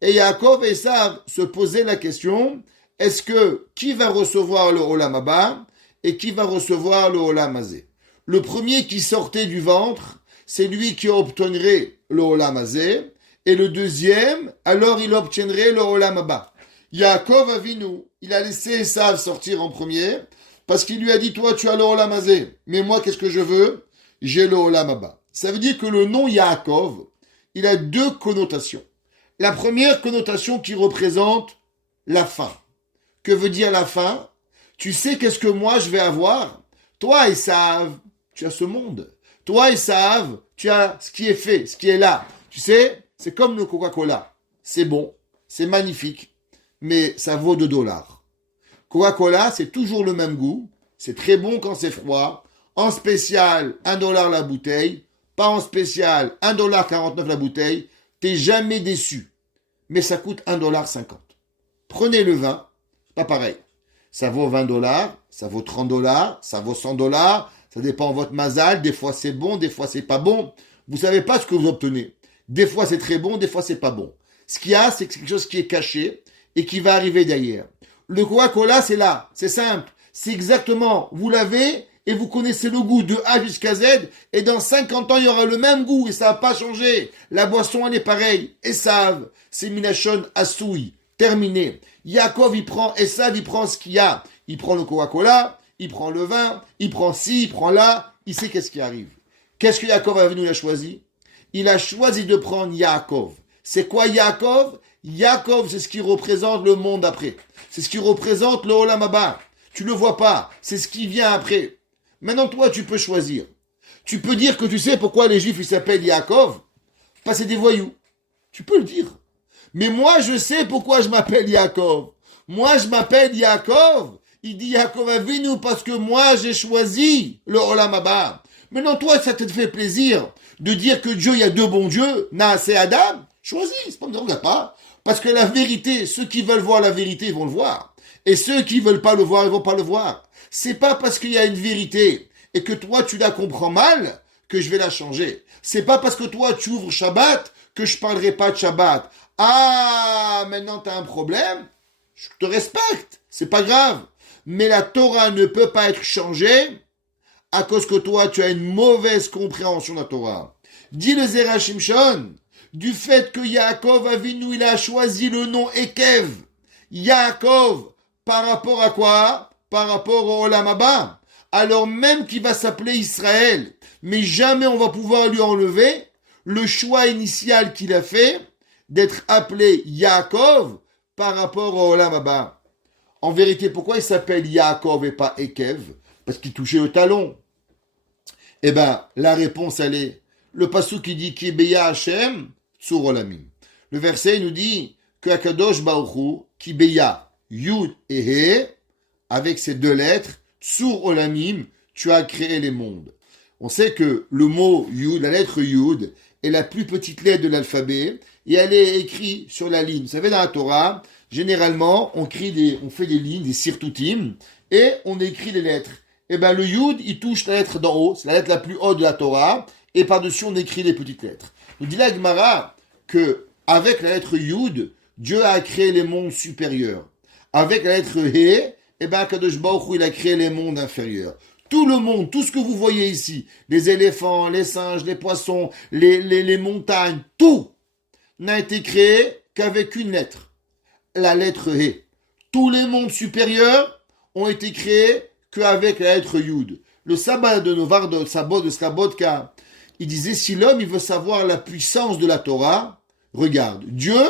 Et Yaakov et Esav se posaient la question, est-ce que qui va recevoir le Olam Haba et qui va recevoir le Olam Hazé? Le premier qui sortait du ventre, c'est lui qui obtiendrait le Olam Hazé, et le deuxième, alors il obtiendrait le Olam Haba. Yaakov Avinu, il a laissé Esav sortir en premier, parce qu'il lui a dit, toi tu as le Olam Hazé, mais moi qu'est-ce que je veux? J'ai le Olam Haba. Ça veut dire que le nom Yaakov, il a deux connotations. La première connotation qui représente la fin. Que veut dire la fin? Tu sais qu'est-ce que moi je vais avoir? Toi Esav, tu as ce monde. Toi Esav, tu as ce qui est fait, ce qui est là. Tu sais, c'est comme le Coca-Cola. C'est bon, c'est magnifique, mais ça vaut $2. Coca-Cola, c'est toujours le même goût. C'est très bon quand c'est froid. En spécial, $1 la bouteille. Pas en spécial, $1,49 la bouteille. T'es jamais déçu. Mais ça coûte $1,50. Prenez le vin, pas pareil. Ça vaut $20, ça vaut $30, ça vaut $100, Ça dépend de votre mazal. Des fois c'est bon, des fois c'est pas bon. Vous savez pas ce que vous obtenez. Des fois c'est très bon, des fois c'est pas bon. Ce qu'il y a, c'est quelque chose qui est caché et qui va arriver derrière. Le Coca-Cola, c'est là. C'est simple. C'est exactement, vous l'avez et vous connaissez le goût de A jusqu'à Z et dans 50 ans, il y aura le même goût et ça va pas changer. La boisson, elle est pareille. Esav, c'est Minachon Assoui. Terminé. Yaakov, Esav, il prend ce qu'il y a. Il prend le Coca-Cola, il prend le vin, il prend ci, il prend là. Il sait qu'est-ce qui arrive. Qu'est-ce que Yaakov a venu, il a choisi? Il a choisi de prendre Yaakov. C'est quoi Yaakov? Yaakov, c'est ce qui représente le monde après. C'est ce qui représente le Olam Haba. Tu le vois pas. C'est ce qui vient après. Maintenant, toi, tu peux choisir. Tu peux dire que tu sais pourquoi les Juifs, ils s'appellent Yaakov. Parce que c'est des voyous. Tu peux le dire. Mais moi, je sais pourquoi je m'appelle Yaakov. Moi, je m'appelle Yaakov. Il dit Yaakov Avinu parce que moi, j'ai choisi le Olam Haba. Maintenant, toi, ça te fait plaisir de dire que Dieu, il y a deux bons dieux, Naas et Adam. Choisis, c'est pas, ne regarde pas. Parce que la vérité, ceux qui veulent voir la vérité, ils vont le voir. Et ceux qui veulent pas le voir, ils vont pas le voir. C'est pas parce qu'il y a une vérité et que toi, tu la comprends mal que je vais la changer. C'est pas parce que toi, tu ouvres Shabbat que je parlerai pas de Shabbat. Ah, maintenant t'as un problème. Je te respecte. C'est pas grave. Mais la Torah ne peut pas être changée à cause que toi, tu as une mauvaise compréhension de la Torah. Dis le Zera Shimshon, du fait que Yaakov Avinu, il a choisi le nom Ekev. Yaakov, par rapport à quoi? Par rapport au Olam Haba. Alors même qu'il va s'appeler Israël, mais jamais on va pouvoir lui enlever le choix initial qu'il a fait d'être appelé Yaakov par rapport au Olam Haba. En vérité, pourquoi il s'appelle Yaakov et pas Ekev? Parce qu'il touchait le talon. Eh ben, la réponse, elle est, le passou qui dit Kibeya Hashem, Tsur Olamim. Le verset nous dit que Akadosh Baruch Hu, Kibeya, Yud et He, avec ces deux lettres, Tsur Olamim, tu as créé les mondes. On sait que le mot Yud, la lettre Yud, est la plus petite lettre de l'alphabet et elle est écrite sur la ligne. Vous savez, dans la Torah, généralement, on fait des lignes, des sirtutim, et on écrit les lettres. Eh ben, le Yud, il touche la lettre d'en haut, c'est la lettre la plus haute de la Torah, et par-dessus, on écrit les petites lettres. Nous dit la Gemara que, avec la lettre Yud, Dieu a créé les mondes supérieurs. Avec la lettre He, eh ben, Kadosh Baruch Hu, il a créé les mondes inférieurs. Tout le monde, tout ce que vous voyez ici, les éléphants, les singes, les poissons, les montagnes, tout n'a été créé qu'avec une lettre. La lettre He. Tous les mondes supérieurs ont été créés qu'avec la lettre Yud. Le sabbat de Novardo, sabbat de Slabodka, il disait, si l'homme, il veut savoir la puissance de la Torah, regarde, Dieu,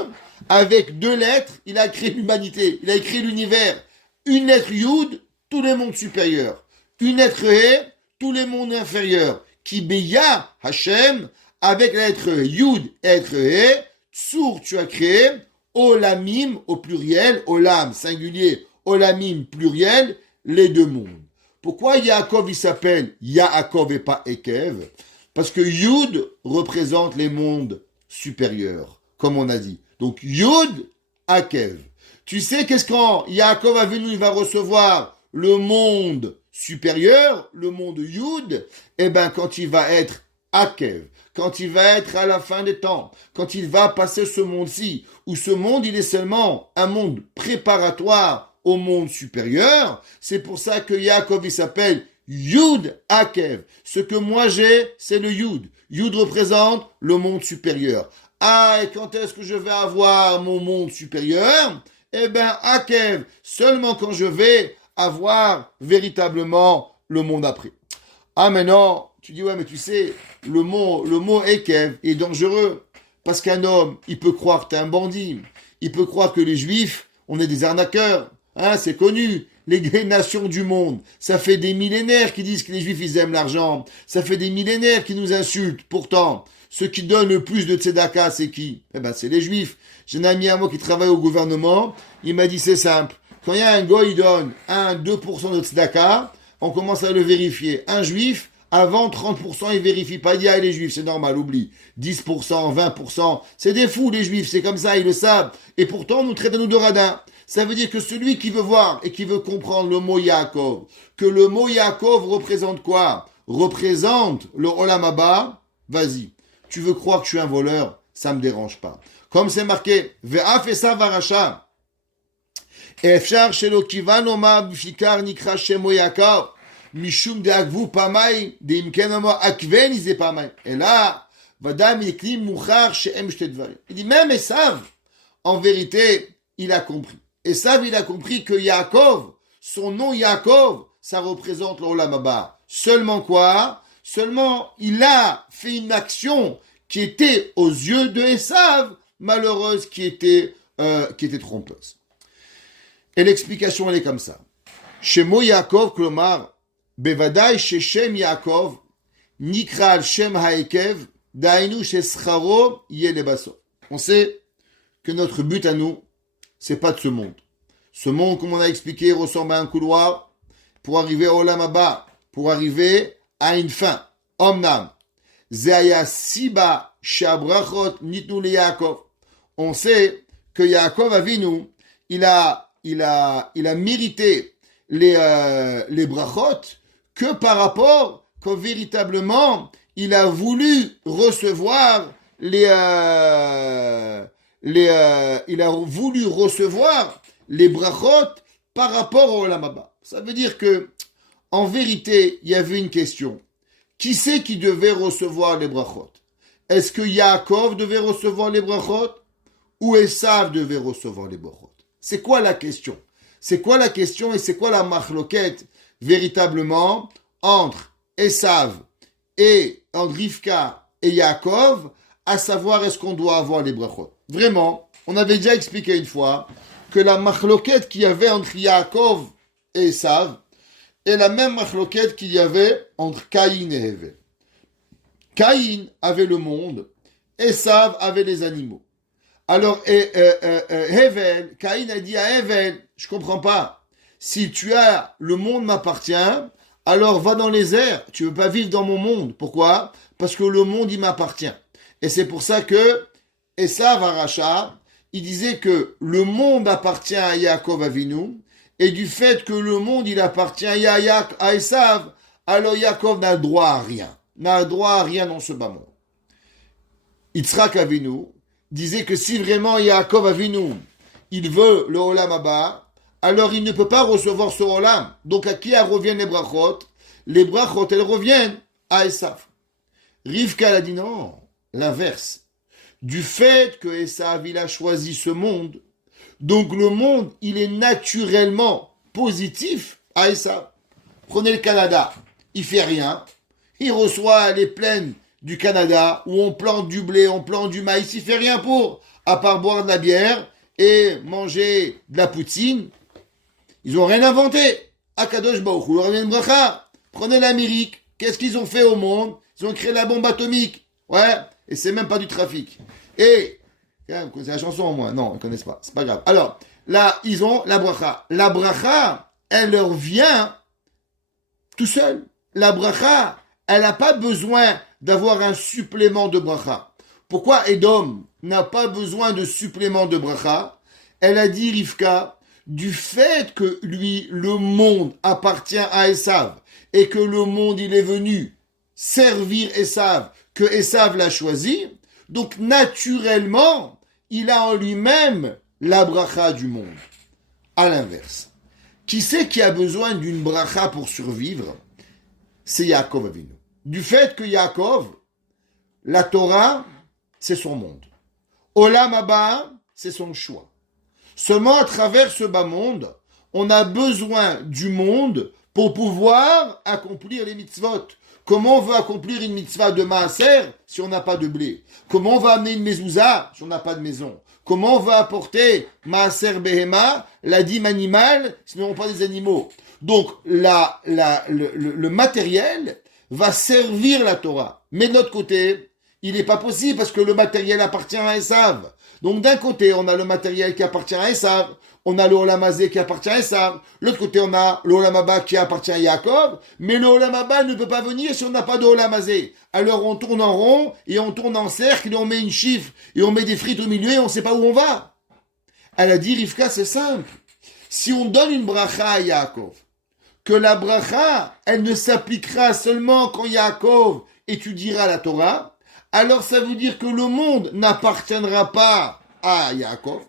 avec deux lettres, il a créé l'humanité, il a créé l'univers. Une lettre Yud, tous les mondes supérieurs. Une lettre He, tous les mondes inférieurs. Kibeya Hashem, avec la lettre Yud et la lettre He, Tsur, tu as créé, Olamim, au pluriel, Olam, singulier, Olamim, pluriel, les deux mondes. Pourquoi Yaakov, il s'appelle Yaakov et pas Ekev? Parce que Yud représente les mondes supérieurs, comme on a dit. Donc Yud, Akev. Tu sais qu'est-ce quand Yaakov a venu, il va recevoir le monde supérieur, le monde Yud, eh ben quand il va être Akev, quand il va être à la fin des temps, quand il va passer ce monde-ci, où ce monde, il est seulement un monde préparatoire au monde supérieur, c'est pour ça que Yaakov, il s'appelle Yud Akev. Ce que moi j'ai, c'est le Yud. Yud représente le monde supérieur. Ah, et quand est-ce que je vais avoir mon monde supérieur? Eh ben, Akev, seulement quand je vais avoir véritablement le monde après. Ah, maintenant, tu dis, ouais, mais tu sais, le mot Ekev est dangereux. Parce qu'un homme, il peut croire que t'es un bandit. Il peut croire que les Juifs, on est des arnaqueurs. Hein, c'est connu. Les nations du monde. Ça fait des millénaires qui disent que les Juifs, ils aiment l'argent. Ça fait des millénaires qui nous insultent. Pourtant, ceux qui donnent le plus de tzedaka, c'est qui? Eh ben, c'est les Juifs. J'ai un ami à moi qui travaille au gouvernement. Il m'a dit, c'est simple. Quand il y a un goy, il donne 2% de tzedaka, on commence à le vérifier. Un Juif, avant 30%, il vérifie pas. Il dit, ah, les Juifs, c'est normal, oublie. 10%, 20%. C'est des fous, les Juifs. C'est comme ça, ils le savent. Et pourtant, on nous traite à nous de radins. Ça veut dire que celui qui veut voir et qui veut comprendre le mot Yaakov, que le mot Yaakov représente quoi? représente le Olam Haba, vas-y. Tu veux croire que je suis un voleur, ça me dérange pas. Comme c'est marqué, Ve'af Esav Aracha, Efshar Shelo Kivan Oma B'fikar Nikra Shemo Yaakov, Mishum De'agvu Pamay, De'imken Oma Akven Ize Pamay. Et là, Vadam Yeklim Mouchar She'em Shtet Dvarim. Il dit, même Esav, en vérité, il a compris. Esav, il a compris que Yaakov, son nom Yaakov, ça représente le Olam Haba. Seulement quoi? Seulement, il a fait une action qui était aux yeux de Esav, malheureuse, qui était trompeuse. Et l'explication, elle est comme ça. Shemo Yaakov, klomar, bevadai sheshem Yaakov, nikra al shem haekev, dainu shescharo yelebaso. On sait que notre but à nous, c'est pas de ce monde. Ce monde, comme on a expliqué, ressemble à un couloir pour arriver au Olam Haba, pour arriver à une fin. Omnam. Zeaya siba shabrachot nitnu le Yaakov. On sait que Yaakov Avinu, il a mérité les brachot que par rapport que véritablement il a voulu recevoir il a voulu recevoir les brachot par rapport au Olam Haba. Ça veut dire que en vérité, il y avait une question. Qui c'est qui devait recevoir les brachot? Est-ce que Yaakov devait recevoir les brachot ou Esav devait recevoir les brachot? C'est quoi la question? C'est quoi la question et c'est quoi la machloket véritablement entre Esav et entre Rivka et Yaakov, à savoir est-ce qu'on doit avoir les brachot? Vraiment, on avait déjà expliqué une fois que la machloket qu'il y avait entre Yaakov et Esav est la même machloket qu'il y avait entre Caïn et Hevel. Caïn avait le monde, Esav avait les animaux. Alors, Hevel, Caïn a dit à Hevel, je comprends pas, si tu as le monde m'appartient, alors va dans les airs, tu veux pas vivre dans mon monde. Pourquoi? Parce que le monde, il m'appartient. Et c'est pour ça que Esav Aracha, il disait que le monde appartient à Yaakov Avinu, et du fait que le monde, il appartient à Esav, alors Yaakov n'a droit à rien. N'a droit à rien dans ce bas monde. Yitzhak Avinu disait que si vraiment Yaakov Avinu, il veut le Olam Haba, alors il ne peut pas recevoir ce Olam. Donc à qui reviennent les brachot? Les brachot, elles reviennent à Esav. Rivka a dit non, l'inverse. Du fait que Esav, il a choisi ce monde, donc le monde, il est naturellement positif à Esav. Prenez le Canada, il fait rien, il reçoit les plaines du Canada où on plante du blé, on plante du maïs, il fait rien pour, à part boire de la bière et manger de la poutine. Ils ont rien inventé. Akadosh Baruch Hu leur vient une bracha. Prenez l'Amérique, qu'est-ce qu'ils ont fait au monde? Ils ont créé la bombe atomique. Ouais, et c'est même pas du trafic. Et vous connaissez la chanson au moins? Non, ils ne connaissent pas. C'est pas grave. Alors, là, ils ont la bracha. La bracha, elle leur vient tout seul. La bracha, elle n'a pas besoin d'avoir un supplément de bracha. Pourquoi Edom n'a pas besoin de supplément de bracha? Elle a dit, Rivka, du fait que lui, le monde appartient à Esav et que le monde, il est venu servir Esav, que Esav l'a choisi, donc naturellement, il a en lui-même la bracha du monde. À l'inverse, qui c'est qui a besoin d'une bracha pour survivre? C'est Yaakov Avinu. Du fait que Yaakov, la Torah, c'est son monde. Olam Haba, c'est son choix. Seulement à travers ce bas monde, on a besoin du monde pour pouvoir accomplir les mitzvot. Comment on veut accomplir une mitzvah de maaser si on n'a pas de blé? Comment on va amener une mezouza si on n'a pas de maison? Comment on va apporter maaser behema, la dîme animale, si nous n'avons pas des animaux? Donc, le matériel va servir la Torah. Mais de l'autre côté, il n'est pas possible parce que le matériel appartient à Esav. Donc, d'un côté, on a le matériel qui appartient à Esav, on a le Olam Hazé qui appartient à Esav, l'autre côté, on a le Olam Haba qui appartient à Yaakov, mais le Olam Haba ne peut pas venir si on n'a pas de Olam Hazé. Alors, on tourne en rond, et on tourne en cercle, et on met une chiffre, et on met des frites au milieu, et on ne sait pas où on va. Elle a dit, Rivka, c'est simple. Si on donne une bracha à Yaakov, que la bracha, elle ne s'appliquera seulement quand Yaakov étudiera la Torah, alors ça veut dire que le monde n'appartiendra pas à Yaakov.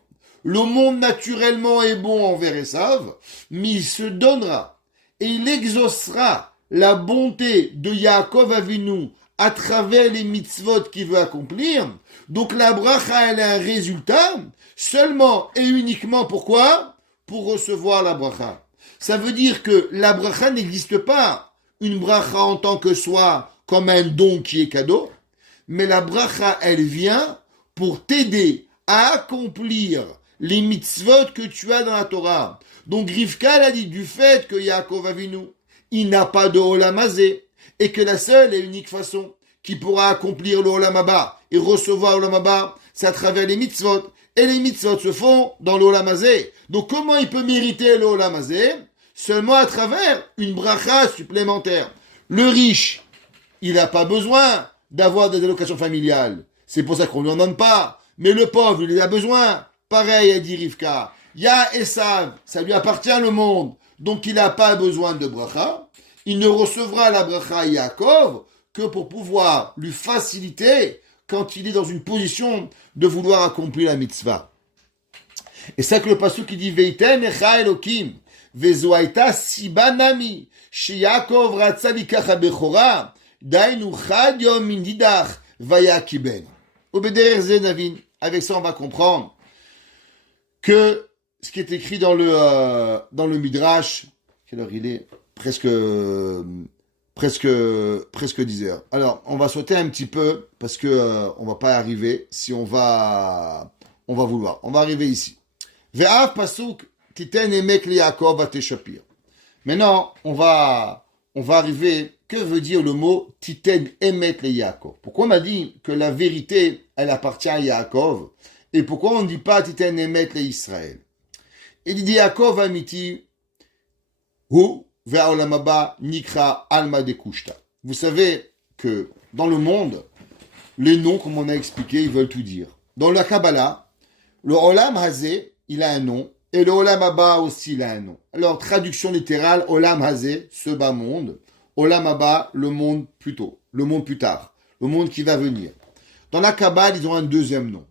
Le monde naturellement est bon envers Esav, mais il se donnera et il exaucera la bonté de Yaakov Avinu à travers les mitzvot qu'il veut accomplir. Donc la bracha, elle a un résultat seulement et uniquement pourquoi ? Pour recevoir la bracha. Ça veut dire que la bracha n'existe pas, une bracha en tant que soi, comme un don qui est cadeau, mais la bracha, elle vient pour t'aider à accomplir les mitzvot que tu as dans la Torah. Donc Rivka a dit du fait que Yaakov Avinu, il n'a pas de Olam Hazé, et que la seule et unique façon qu'il pourra accomplir le Olam Haba et recevoir le Olam Haba, c'est à travers les mitzvot. Et les mitzvot se font dans le Olam Hazé. Donc comment il peut mériter le Olam Hazé ? Seulement à travers une bracha supplémentaire. Le riche, il n'a pas besoin d'avoir des allocations familiales. C'est pour ça qu'on ne lui en donne pas. Mais le pauvre, il a besoin. Pareil, a dit Rivka. Ya Esav, ça lui appartient le monde. Donc il n'a pas besoin de bracha. Il ne recevra la bracha Yaakov que pour pouvoir lui faciliter quand il est dans une position de vouloir accomplir la mitzvah. Et ça que le pasuk qui dit Veiten echa Elokim vezo haita siba nami sheYaakov ratza likach habechora dainu chad yom min didach vayakiben. Au bederer ze navin. Avec ça, on va comprendre que ce qui est écrit dans le Midrash, quelle heure il est ? Presque 10 heures. Alors, on va sauter un petit peu parce que on va pas arriver si on va vouloir. On va arriver ici. Ve'av pasuk titen emek li Yaakov ateshapir. Maintenant, on va arriver. Que veut dire le mot titen emet li Yaakov ? Pourquoi on a dit que la vérité, elle appartient à Yaakov ? Et pourquoi on ne dit pas titen emet li Israël ? Il dit Yaakov amiti hu ve'olam haba nikra alma de kushta. Vous savez que dans le monde, les noms, comme on a expliqué, ils veulent tout dire. Dans la Kabbalah, le olam hazé, il a un nom, et le olam haba aussi, il a un nom. Alors, traduction littérale, olam hazé, ce bas monde, olam haba, le monde plus tôt, le monde plus tard, le monde qui va venir. Dans la Kabbale, ils ont un deuxième nom.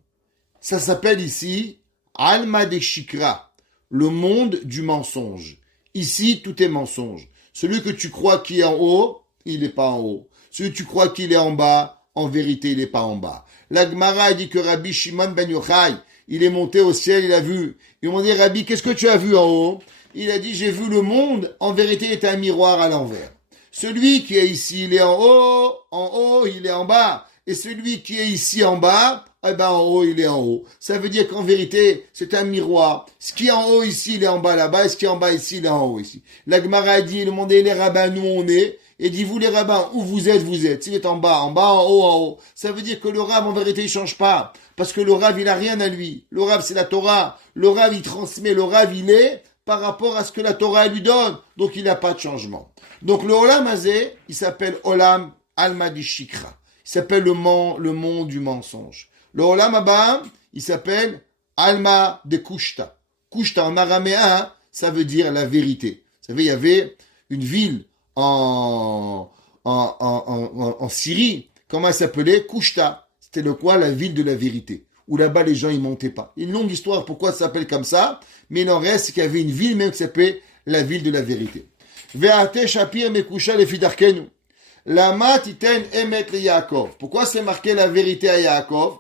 Ça s'appelle ici Alma de Shikra, le monde du mensonge. Ici, tout est mensonge. Celui que tu crois qui est en haut, il n'est pas en haut. Celui que tu crois qu'il est en bas, en vérité, il n'est pas en bas. La Gemara dit que Rabbi Shimon ben Yochai, il est monté au ciel, il a vu. Ils m'ont dit, Rabbi, qu'est-ce que tu as vu en haut ? Il a dit, j'ai vu le monde, en vérité, il est un miroir à l'envers. Celui qui est ici, il est en haut, il est en bas. Et celui qui est ici en bas, eh ben en haut, il est en haut. Ça veut dire qu'en vérité, c'est un miroir. Ce qui est en haut ici, il est en bas là-bas, et ce qui est en bas ici, il est en haut ici. La Gemara a dit, demandez les rabbins, nous on est, et dit, vous les rabbins, où vous êtes, vous êtes. S'il est en bas, en haut. Ça veut dire que le rab, en vérité, il change pas. Parce que le rab, il a rien à lui. Le rab, c'est la Torah. Le rab, il transmet. Le rab, il est par rapport à ce que la Torah lui donne. Donc, il n'a pas de changement. Donc, le Olam Hazé, il s'appelle Olam Alma di Shikra. Il s'appelle le monde du mensonge. Le Olam Haba, il s'appelle Alma de Kushta. Kushta en araméen, ça veut dire la vérité. Vous savez, il y avait une ville en Syrie, comment elle s'appelait ? Kushta. C'était le quoi ? La ville de la vérité. Où là-bas, les gens, ils montaient pas. Une longue histoire, pourquoi ça s'appelle comme ça ? Mais il en reste, c'est qu'il y avait une ville même qui s'appelait la ville de la vérité. Ve'ate shapir mekusha lefidarkenu. Lama titen emet le Yaakov. Pourquoi c'est marqué la vérité à Yaakov ?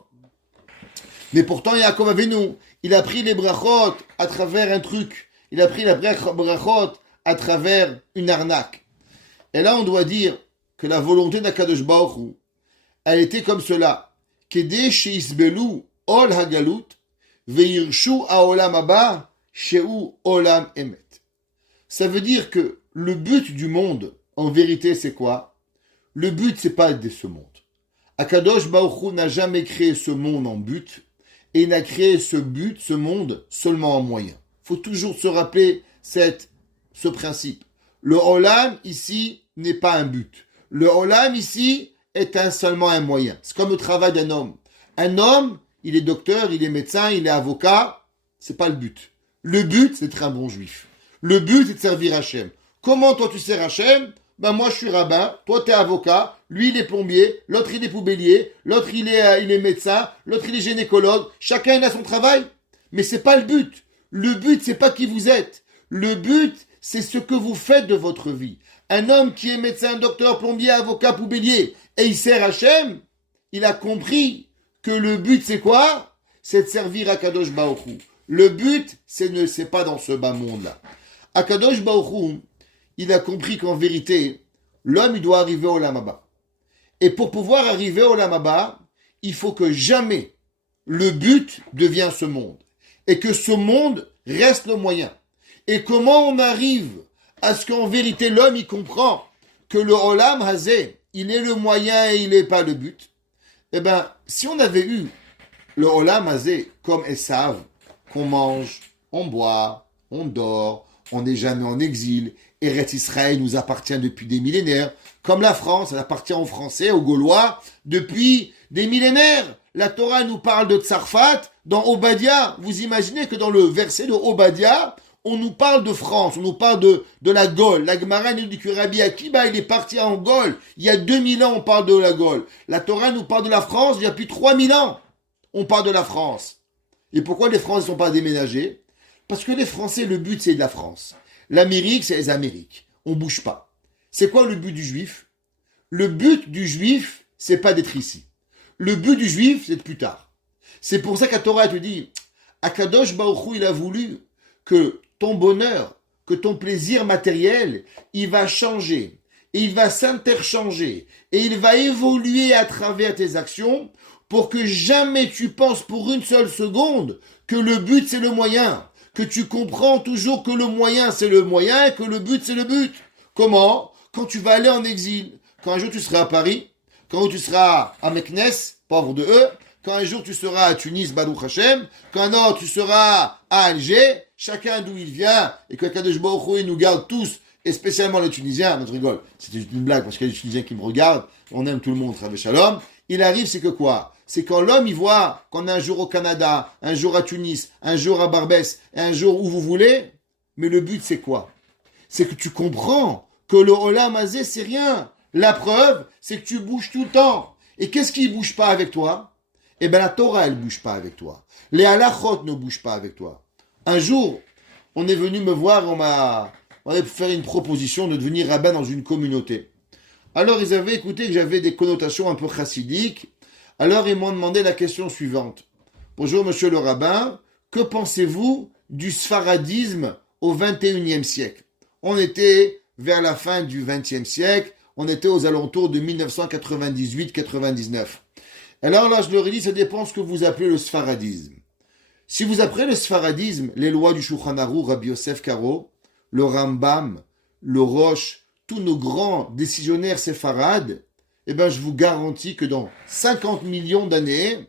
Mais pourtant, Yaakov Avinu, il a pris les brachot à travers un truc. Il a pris la brachot à travers une arnaque. Et là, on doit dire que la volonté d'Akadosh Baruch Hu, elle était comme cela. Kedei sheisbelu ol hagalut veirshu haolam haba sheu olam emet. Ça veut dire que le but du monde, en vérité, c'est quoi ? Le but, c'est pas de ce monde. Akadosh Baruch Hu n'a jamais créé ce monde en but, et il n'a créé ce monde, seulement en moyen. Il faut toujours se rappeler ce principe. Le Olam, ici, n'est pas un but. Le Olam, ici, est seulement un moyen. C'est comme le travail d'un homme. Un homme, il est docteur, il est médecin, il est avocat, c'est pas le but. Le but, c'est d'être un bon juif. Le but, c'est de servir Hachem. Comment toi tu sers Hachem? Ben moi je suis rabbin, toi tu es avocat, lui il est plombier, l'autre il est poubellier, l'autre il est médecin, l'autre il est gynécologue. Chacun il a son travail. Mais c'est pas le but. Le but c'est pas qui vous êtes. Le but c'est ce que vous faites de votre vie. Un homme qui est médecin, docteur, plombier, avocat, poubellier, et il sert Hachem, il a compris que le but c'est quoi? C'est de servir Akadosh Baruch Hu. Le but c'est pas dans ce bas monde là. Akadosh Baruch Hu, il a compris qu'en vérité, l'homme, il doit arriver au Olam Haba. Et pour pouvoir arriver au Olam Haba, il faut que jamais le but devienne ce monde. Et que ce monde reste le moyen. Et comment on arrive à ce qu'en vérité, l'homme, il comprend que le Olam Hazé, il est le moyen et il n'est pas le but. Eh bien, si on avait eu le Olam Hazé comme Esav, qu'on mange, on boit, on dort, on n'est jamais en exil, Eretz Israël nous appartient depuis des millénaires, comme la France, elle appartient aux Français, aux Gaulois, depuis des millénaires. La Torah nous parle de Tsarfat dans Obadiah. Vous imaginez que dans le verset de Obadiah, on nous parle de France, on nous parle de la Gaule. La Gemara nous dit que Rabbi Akiba, il est parti en Gaule. Il y a 2000 ans, on parle de la Gaule. La Torah nous parle de la France, il y a plus 3000 ans, on parle de la France. Et pourquoi les Français ne sont pas déménagés? Parce que les Français, le but, c'est de la France. L'Amérique, c'est les Amériques. On bouge pas. C'est quoi le but du juif? Le but du juif, c'est pas d'être ici. Le but du juif, c'est de plus tard. C'est pour ça qu'à Torah te dit, Akadosh Baruch Hu, il a voulu que ton bonheur, que ton plaisir matériel, il va changer. Et il va s'interchanger. Et il va évoluer à travers tes actions pour que jamais tu penses pour une seule seconde que le but, c'est le moyen. Que tu comprends toujours que le moyen c'est le moyen et que le but c'est le but. Comment? Quand tu vas aller en exil, quand un jour tu seras à Paris, quand tu seras à Meknes, pauvre de eux, quand un jour tu seras à Tunis, Baruch Hashem, quand un autre tu seras à Alger, chacun d'où il vient, et que Kadosh Baruch Hu nous garde tous, et spécialement les Tunisiens, je rigole, c'était une blague parce qu'il y a des Tunisiens qui me regardent, on aime tout le monde, Travé Shalom, il arrive c'est que quoi? C'est quand l'homme, il voit qu'on est un jour au Canada, un jour à Tunis, un jour à Barbès, et un jour où vous voulez. Mais le but, c'est quoi? C'est que tu comprends que le Olam Hazé, c'est rien. La preuve, c'est que tu bouges tout le temps. Et qu'est-ce qui ne bouge pas avec toi? Eh bien, la Torah, elle ne bouge pas avec toi. Les halachot ne bougent pas avec toi. Un jour, on est venu me voir, on m'a fait une proposition de devenir rabbin dans une communauté. Alors, ils avaient écouté que j'avais des connotations un peu chassidiques. Alors, ils m'ont demandé la question suivante. Bonjour, monsieur le rabbin, que pensez-vous du sfaradisme au XXIe siècle? On était vers la fin du XXe siècle, on était aux alentours de 1998-99. Alors là, je leur ai dit, ça dépend ce que vous appelez le sfaradisme. Si vous appelez le sfaradisme, les lois du Shulchan Aruch, Rabbi Yosef Karo, le Rambam, le Roche, tous nos grands décisionnaires séfarades, eh bien, je vous garantis que dans 50 millions d'années,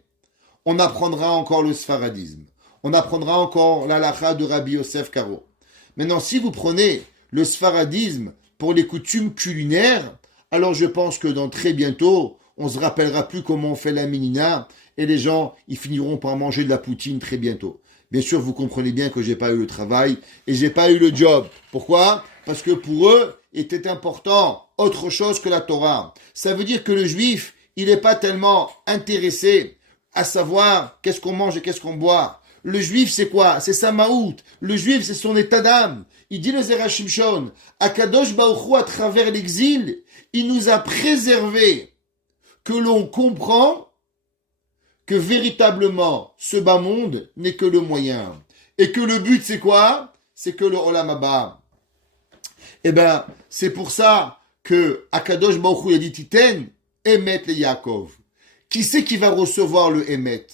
on apprendra encore le sfaradisme. On apprendra encore l'halakha de Rabbi Yosef Karo. Maintenant, si vous prenez le sfaradisme pour les coutumes culinaires, alors je pense que dans très bientôt, on se rappellera plus comment on fait la minina et les gens, ils finiront par manger de la poutine très bientôt. Bien sûr, vous comprenez bien que j'ai pas eu le travail et j'ai pas eu le job. Pourquoi? Parce que pour eux, était important autre chose que la Torah. Ça veut dire que le juif, il n'est pas tellement intéressé à savoir qu'est-ce qu'on mange et qu'est-ce qu'on boit. Le juif, c'est quoi? C'est sa maout. Le juif, c'est son état d'âme. Il dit le Zera Shimshon, Akadosh Baruch Hu, à travers l'exil, il nous a préservé que l'on comprend que véritablement, ce bas monde n'est que le moyen. Et que le but, c'est quoi? C'est que le Olam Haba. Eh ben, c'est pour ça que Akadosh Baruch Hu a dit Titen, Emet le Yaakov. Qui c'est qui va recevoir le Emet?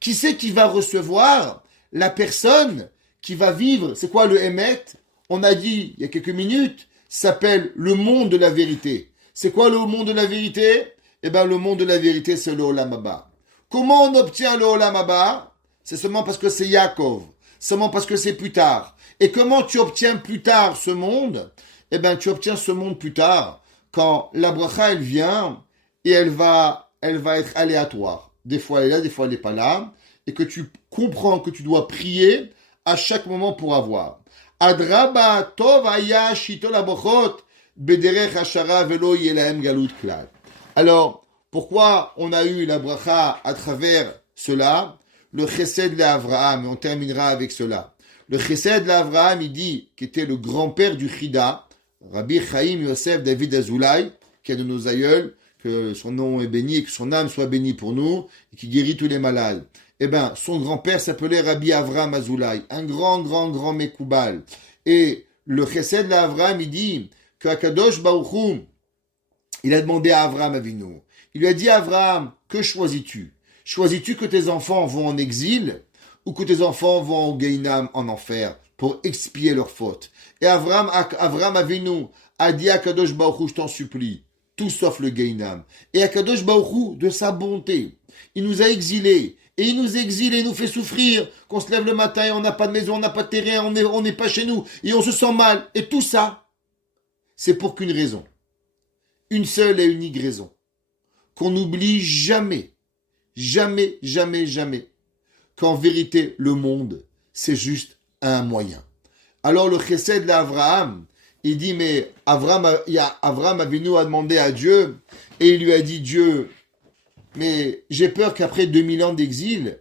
Qui c'est qui va recevoir la personne qui va vivre? C'est quoi le Emet? On a dit il y a quelques minutes, s'appelle le monde de la vérité. C'est quoi le monde de la vérité? Eh ben, le monde de la vérité, c'est le Olam Haba. Comment on obtient le Olam Haba? C'est seulement parce que c'est Yaakov. Seulement parce que c'est plus tard. Et comment tu obtiens plus tard ce monde? Eh bien, tu obtiens ce monde plus tard quand la bracha, elle vient et elle va être aléatoire. Des fois, elle est là, des fois, elle n'est pas là. Et que tu comprends que tu dois prier à chaque moment pour avoir. Adraba tov haya shitol habrachot bederech hashara velo yelahem galut klal. Alors, pourquoi on a eu la bracha à travers cela? Le chesed d'Avraham, et on terminera avec cela. Le chesed d'Avraham, il dit, qui était le grand-père du Chida, Rabbi Chaim Yosef David Azoulay, qui est de nos aïeuls, que son nom est béni et que son âme soit bénie pour nous, et qui guérit tous les malades. Eh bien, son grand-père s'appelait Rabbi Avraham Azoulay, un grand Mekoubal. Et le chesed d'Avraham, il dit que Akadosh Baruch Hu, il a demandé à Avraham Avinu, il lui a dit à Avraham, que choisis-tu? Choisis-tu que tes enfants vont en exil ou que tes enfants vont au Gehinam, en enfer, pour expier leurs fautes? Et Avraham Avinu a dit à Kadosh Baruch Hu, je t'en supplie, tout sauf le Gehinam. Et à Kadosh Baruch Hu, de sa bonté, il nous a exilés. Et il nous exile et il nous fait souffrir, qu'on se lève le matin et on n'a pas de maison, on n'a pas de terrain, on n'est pas chez nous, et on se sent mal. Et tout ça, c'est pour qu'une raison. Une seule et unique raison. Qu'on n'oublie jamais, qu'en vérité, le monde, c'est juste un moyen. Alors le chesed d'Avraham, il dit, mais Avraham Avinu a demandé à Dieu, et il lui a dit, Dieu, mais j'ai peur qu'après 2000 ans d'exil,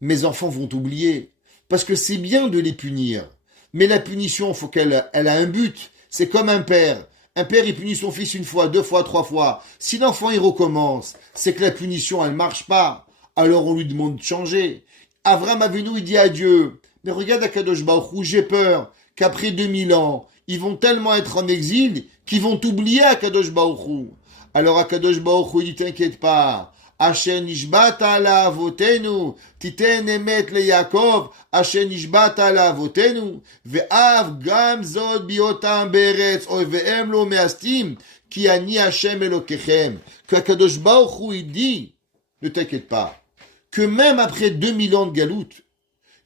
mes enfants vont oublier. Parce que c'est bien de les punir, mais la punition, faut elle a un but. C'est comme un père. Un père, il punit son fils une fois, 2 fois, 3 fois. Si l'enfant, il recommence, c'est que la punition, elle marche pas. Alors on lui demande de changer. Avraham Avinu, il dit à Dieu, mais regarde Akadosh Baruch Hu, j'ai peur qu'après 2000 ans, ils vont tellement être en exil qu'ils vont oublier Akadosh Baruch Hu. Alors Akadosh Baruch Hu, il dit, t'inquiète pas. Asher nishbata ala avotenu, titen emet le Yaakov, asher nishbata ala avotenu, ve'av gam zod biotam beretz, ove'em lo meastim, ki ani Hashem Elokechem. Que Akadosh Baruch Hu, il dit, ne t'inquiète pas, que même après 2000 ans de galoute,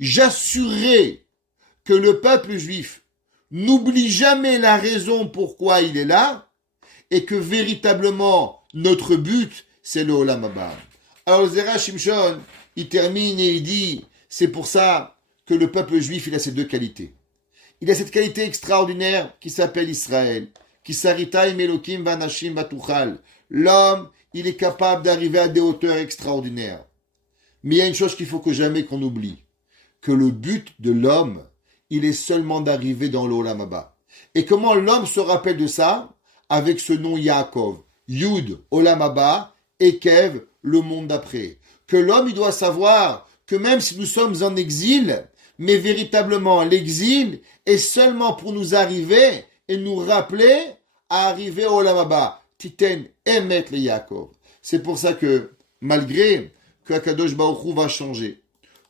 j'assurerai que le peuple juif n'oublie jamais la raison pourquoi il est là, et que véritablement, notre but, c'est le Olam Haba. Alors le Zera Shimshon, il termine et il dit, c'est pour ça que le peuple juif, il a ces deux qualités. Il a cette qualité extraordinaire qui s'appelle Israël, qui s'aritaï melokim vanashim batuchal. L'homme, il est capable d'arriver à des hauteurs extraordinaires. Mais il y a une chose qu'il faut que jamais qu'on oublie, que le but de l'homme, il est seulement d'arriver dans le Olam Haba. Et comment l'homme se rappelle de ça? Avec ce nom Yaakov, Yud, Olam Haba, et Kev, le monde d'après. Que l'homme, il doit savoir que même si nous sommes en exil, mais véritablement l'exil est seulement pour nous arriver et nous rappeler à arriver au Olam Haba. Titen emet le Yaakov. C'est pour ça que, malgré que Akadosh Baruch Hu va changer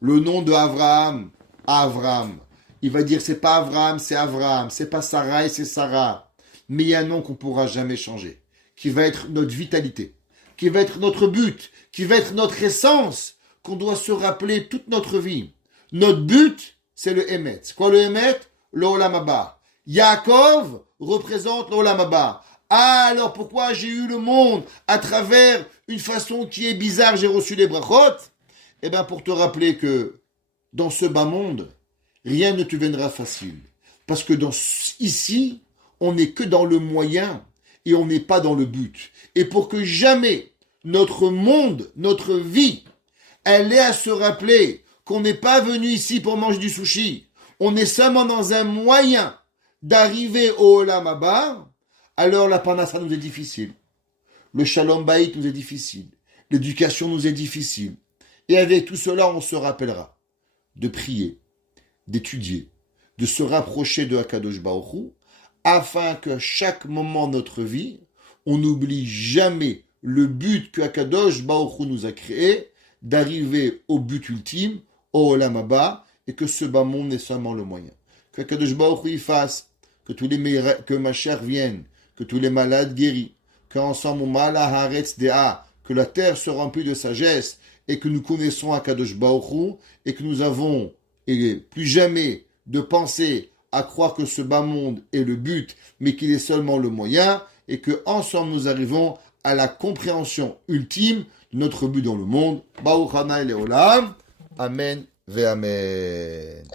le nom de Avraham à Avram, il va dire c'est pas Avraham, c'est Avram, c'est pas Sarai, c'est Sarah. Mais il y a un nom qu'on pourra jamais changer, qui va être notre vitalité, qui va être notre but, qui va être notre essence, qu'on doit se rappeler toute notre vie. Notre but, c'est le Emet. C'est quoi le Emet? Le Olam Haba. Yaakov représente le Olam Haba. Ah, alors pourquoi j'ai eu le monde à travers une façon qui est bizarre, j'ai reçu les brachot? Eh bien, pour te rappeler que dans ce bas monde, rien ne te viendra facile. Parce que ici, on n'est que dans le moyen et on n'est pas dans le but. Et pour que jamais notre monde, notre vie, elle est à se rappeler qu'on n'est pas venu ici pour manger du sushi. On est seulement dans un moyen d'arriver au Olam Haba. Alors la parnassa nous est difficile. Le shalom bayit nous est difficile. L'éducation nous est difficile. Et avec tout cela, on se rappellera de prier, d'étudier, de se rapprocher de Akadosh Baruch Hu, afin qu'à chaque moment de notre vie, on n'oublie jamais le but que Akadosh Baruch Hu nous a créé, d'arriver au but ultime, au Olam Haba, et que ce bas monde est seulement le moyen. Que Akadosh Baruch Hu y fasse, que ma chère vienne, que tous les malades guéris, qu'ensemble que la terre se remplit de sagesse, et que nous connaissons Akadosh Baruch Hu, et que nous avons, et plus jamais, de penser à croire que ce bas monde est le but, mais qu'il est seulement le moyen, et que ensemble nous arrivons à la compréhension ultime de notre but dans le monde. Baruch Hanai Leolam. Amen ve Amen.